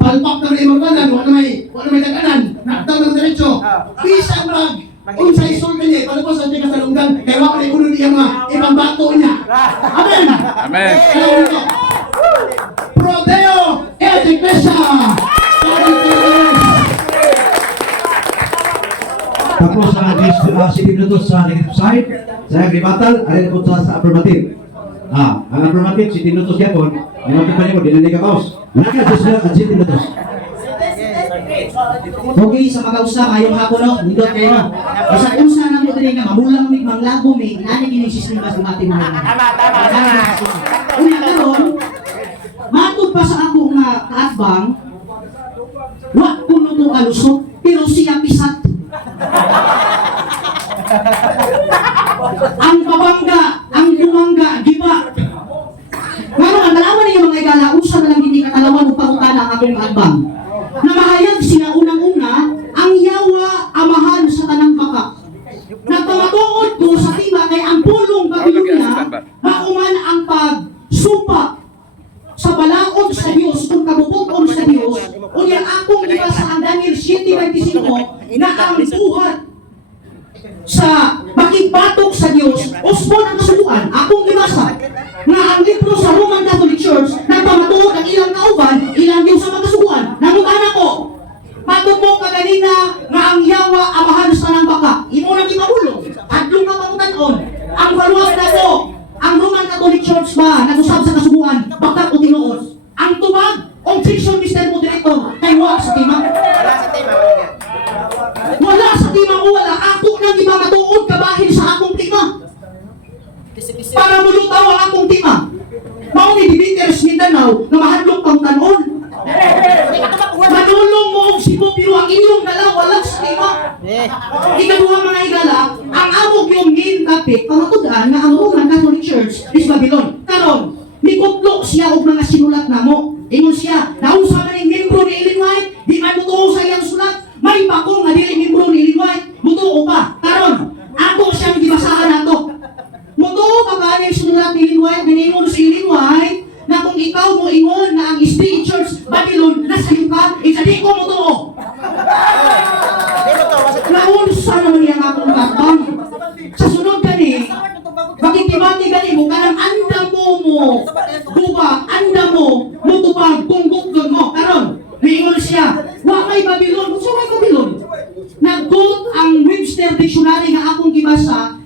palpak na rin magbanan, wala may daganan, nakatawag ng diretso. Bisang kung sa isulti niya, palapos ang tigas sa lunggan, kaya wala na ikunod niya mga ibang bato niya. Amen! Amen. Kaya dito, Prodeo et Iglesia! Tapos si minutos sa negative side, saya agribatal, alin po sa affirmative. Ang affirmative, si minutos yan po, minutos pa niya po, dinali ka kaos. Naka, si minutos. Okay, sa mag-ausa, ayong hapon no, nindot kayo no. Basta kung saan ang mga nga, mamulang may manglago may, nanig yung sistema sa ating mga. Tama. Una karon, matod pa sa ako nga kaatbang, wa kuno to kalusot, pero siya pisat. Ang babangga, ang bumangga, giba. Ngayon, ang nalaman niyo mga igala, usa na lang hindi katalawan ng pangutana ang akong kaatbang. Namahayag siya unang-una ang yawa amahan sa tanang baka. Nagpamatuod ko sa tiba kay ang pulong Babilonia mauman ang pagsupa sa balaod sa Dios kung kabubuton sa Dios. Unya akong gibasa ang Daniel 7:25 na ang buhat sa bakibatok sa Dios usbon ang kasubuan. Akong gibasa na ang libro sa Roman Catholic Church nagpamatuod ang ilang kauban, ilang Diyos sa magkasubuan. Namutana ko, matod mo kaganina nga ang yawa amahan sa tanang baka. Imo nang ipaulong, adlong ka pangutanon. Ang baluag na to, ang Roman Catholic Church ba nag-usab sa kasubuan, bakit o tinuos. Ang tubag, objection Mr. Moderator, kay wa sa timang. Wala sa timang o wala. Ako nang ipamatuod kabahin sa akong tima. Para mulutaw ang akong tima. Mao ni Dibiters Mindanao na mahadlok pang tanon. Manulong mo og sibo pero ang inyong dalaw wala sa tima. Ikaduha mga igala, ang amog yung main topic pamatudan nga ang Roman Catholic Church is Babylon. Karon, mikutlo siya og mga sinulat namo. Ingon siya, naunsa man ning membro ni Ellen White, di man mutuo sa iyang sulat. May bakong nga dili membro ni Ellen White, mutuo pa. Karon, ako siyang gibasahan nato. Mutuo pa ba yung sinulat ni Ellen White, naningon si Ellen White, na kung ikaw mo ingon na ang SDA Church Babylon nasa iyo ka, di ko mutuo. Naunsa naman yung akong katbang. Sa sunod gani, makikibati gani mo, kanang andam mo, guba, andam mo, mutubag, kung mo. Karon, miingon siya, wa may Babylon. Kung may Babylon? Nag-quote ang Webster Dictionary nga akong gibasa,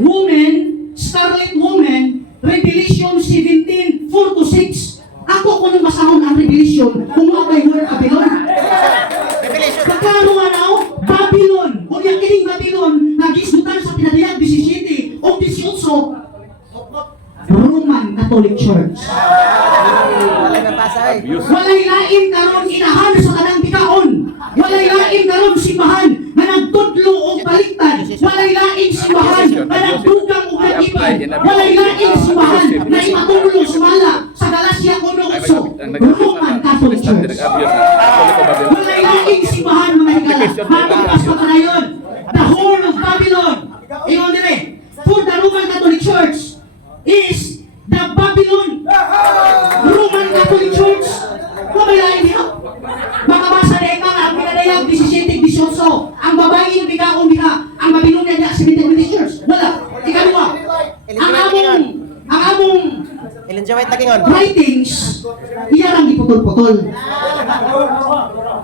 woman, scarlet woman, Revelation 17:4-6. Ako ko nang masahon ang Revelation kung ano ay word Babylon. Pagkaroon ano, Babylon. Kung yung kining Babylon, nag-isdutan sa pinadayag 17 o 18, Roman Catholic Church. Walay lain karon inahan sa tanang bitaon. Walay lain karon simbahan na nagtudlo og baliktad. Walay lain simbahan na nagdugang og nagiban. Walay lain simbahan na imatulong sumala sa Galacia 1:8. Roman Catholic Church. Walay lain simbahan mga higala. Matapas pa kanayon. The whole of Babylon. Ingon dire, for the Roman Catholic Church is the Babylon. Roman Catholic Church. Mabayaan niyo. Makabasa na ikaw ang pinadayag 17-18. Ang babae yung bigaong biha. Ang Babylon niya sa Methodist Church. Wala. Ikaluwa. Ang among Ellen G. White tagingon. writings, iya lang iputulong. putol-putol.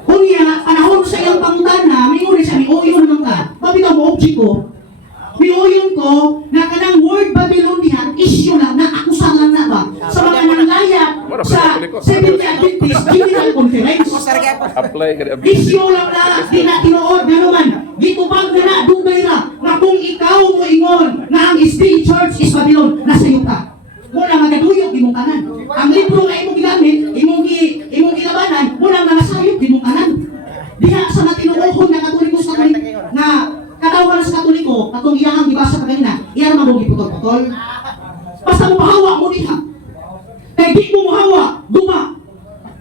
Kunya, panahon sa iyang pangutana, may uri siya, may uyon naman ka. Mabitaw mo, object ko. May uyon ko, na kanang word Babylonian, issue lang na, akusahan na ba? Sa mga nangyayat sa Seventh-day Adventist General Conference. Apply ka na. Issue lang na, di na tinuod na naman. Gitubag na na, dugay na, na kung ikaw mo ingon na ang SDA Church is Babylon, nasa'yo ka. Muna magaduyok, imong kanan. Ang libro nga imong ginamit, imong gilabanan, muna nga nasayop, imong kanan. Diha sa natinuohon na Katolikos na katawan sa Katoliko, katong iyahang gibasa ka kanina, iyan naman mong giputol-putol. Basta mo mahawa mo diha. Kaya di mo mahawa, duma.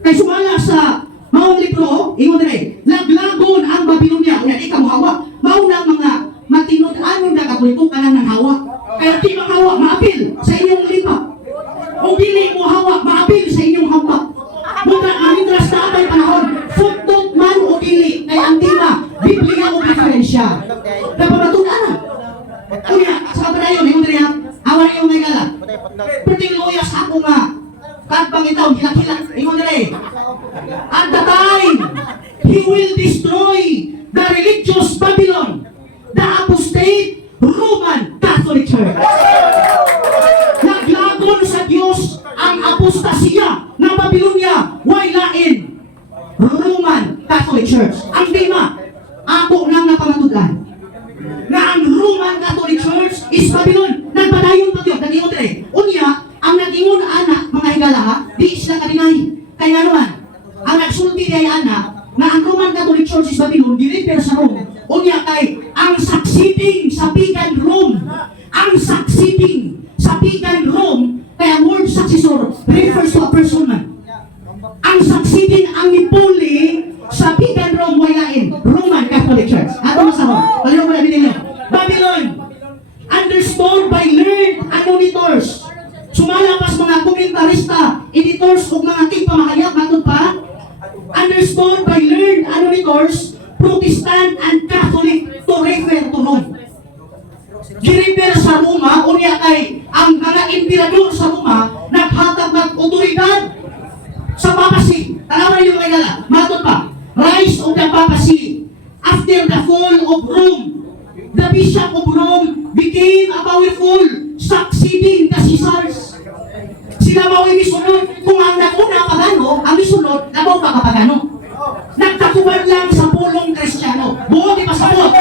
Kaya sumala sa maong libro, ingon rin, laglagon ang Babylonia, una di ka mahawa. Maunang mga matinud-anon na Katoliko ka ng hawa. Kaya di mahawa, maapil sa inyong lipa. Kung dili mo hawa, maapil sa inyong hampa. Muna ang intras na abay panahon, futot man o dili, kaya ang tima, Biblia o diferensya. Napamatunan na. Kuya, sa kapanayon, yung diri ha, awa na yung may gala. Perting loya sa ako nga, kadpang itaw, hilak-hilak, yung diri. At the time, He will destroy the religious Babylon, the apostate Roman Catholic Church. Naglagon sa Diyos ang apostasya ng Babylonia, wailain Roman Catholic Church. Ang tema, ako nang napamatudan na ang Roman Catholic Church is Babylon. Nagpadayon pa yun, nag-iot rin. Unya, ang nag-ingon na anak, mga higala ha, di sila kadinay. Kaya naman, ang nagsulti di ay anak, na ang Roman Catholic Church is Babylon, di-refer sa Rome. Unya kay, ang succeeding sa pagan Rome, ang succeeding sa pagan Rome, kaya word successor refers to a person man. Ang succeeding, ang ipuli sa pagan Rome, wailain Roman Catholic Church. Ato masama, paliw mo na binili. Babylon, understood by learned anonitors. Sumalapas mga komentarista, editors o mga tigpamahayag, matod pa. Understood by learned anonitors, Protestant and Catholic to refer to Rome. Girefer sa Roma, unya kay ang mga emperador sa Roma naghatag ng otoridad sa papacy. Tanawan yung mga gala, matod pa. Rise of the papacy. After the fall of Rome, the Bishop of Rome became a powerful, succeeding the Caesars. Sila mo ang misunod. Kung ang naguna pagano, ang misunod, nabaw pa kapagano. Nagkakuban lang sa pulong Kristiyano. Buo di pasabot.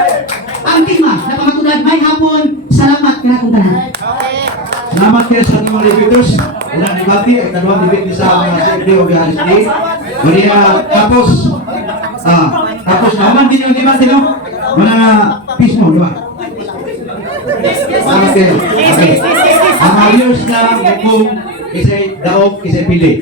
Ang tima, na pamatulan, may hapon, salamat ka na kung tanan. Salamat kayo sa inyong repeaters. Unang debate, ay kaduang debate sa mga Secretary of the RSD. Tapos naman din yung debate, no? Mga peace mo, di ba? Okay. Ang ayos na kung isa'y daog, isa'y pili.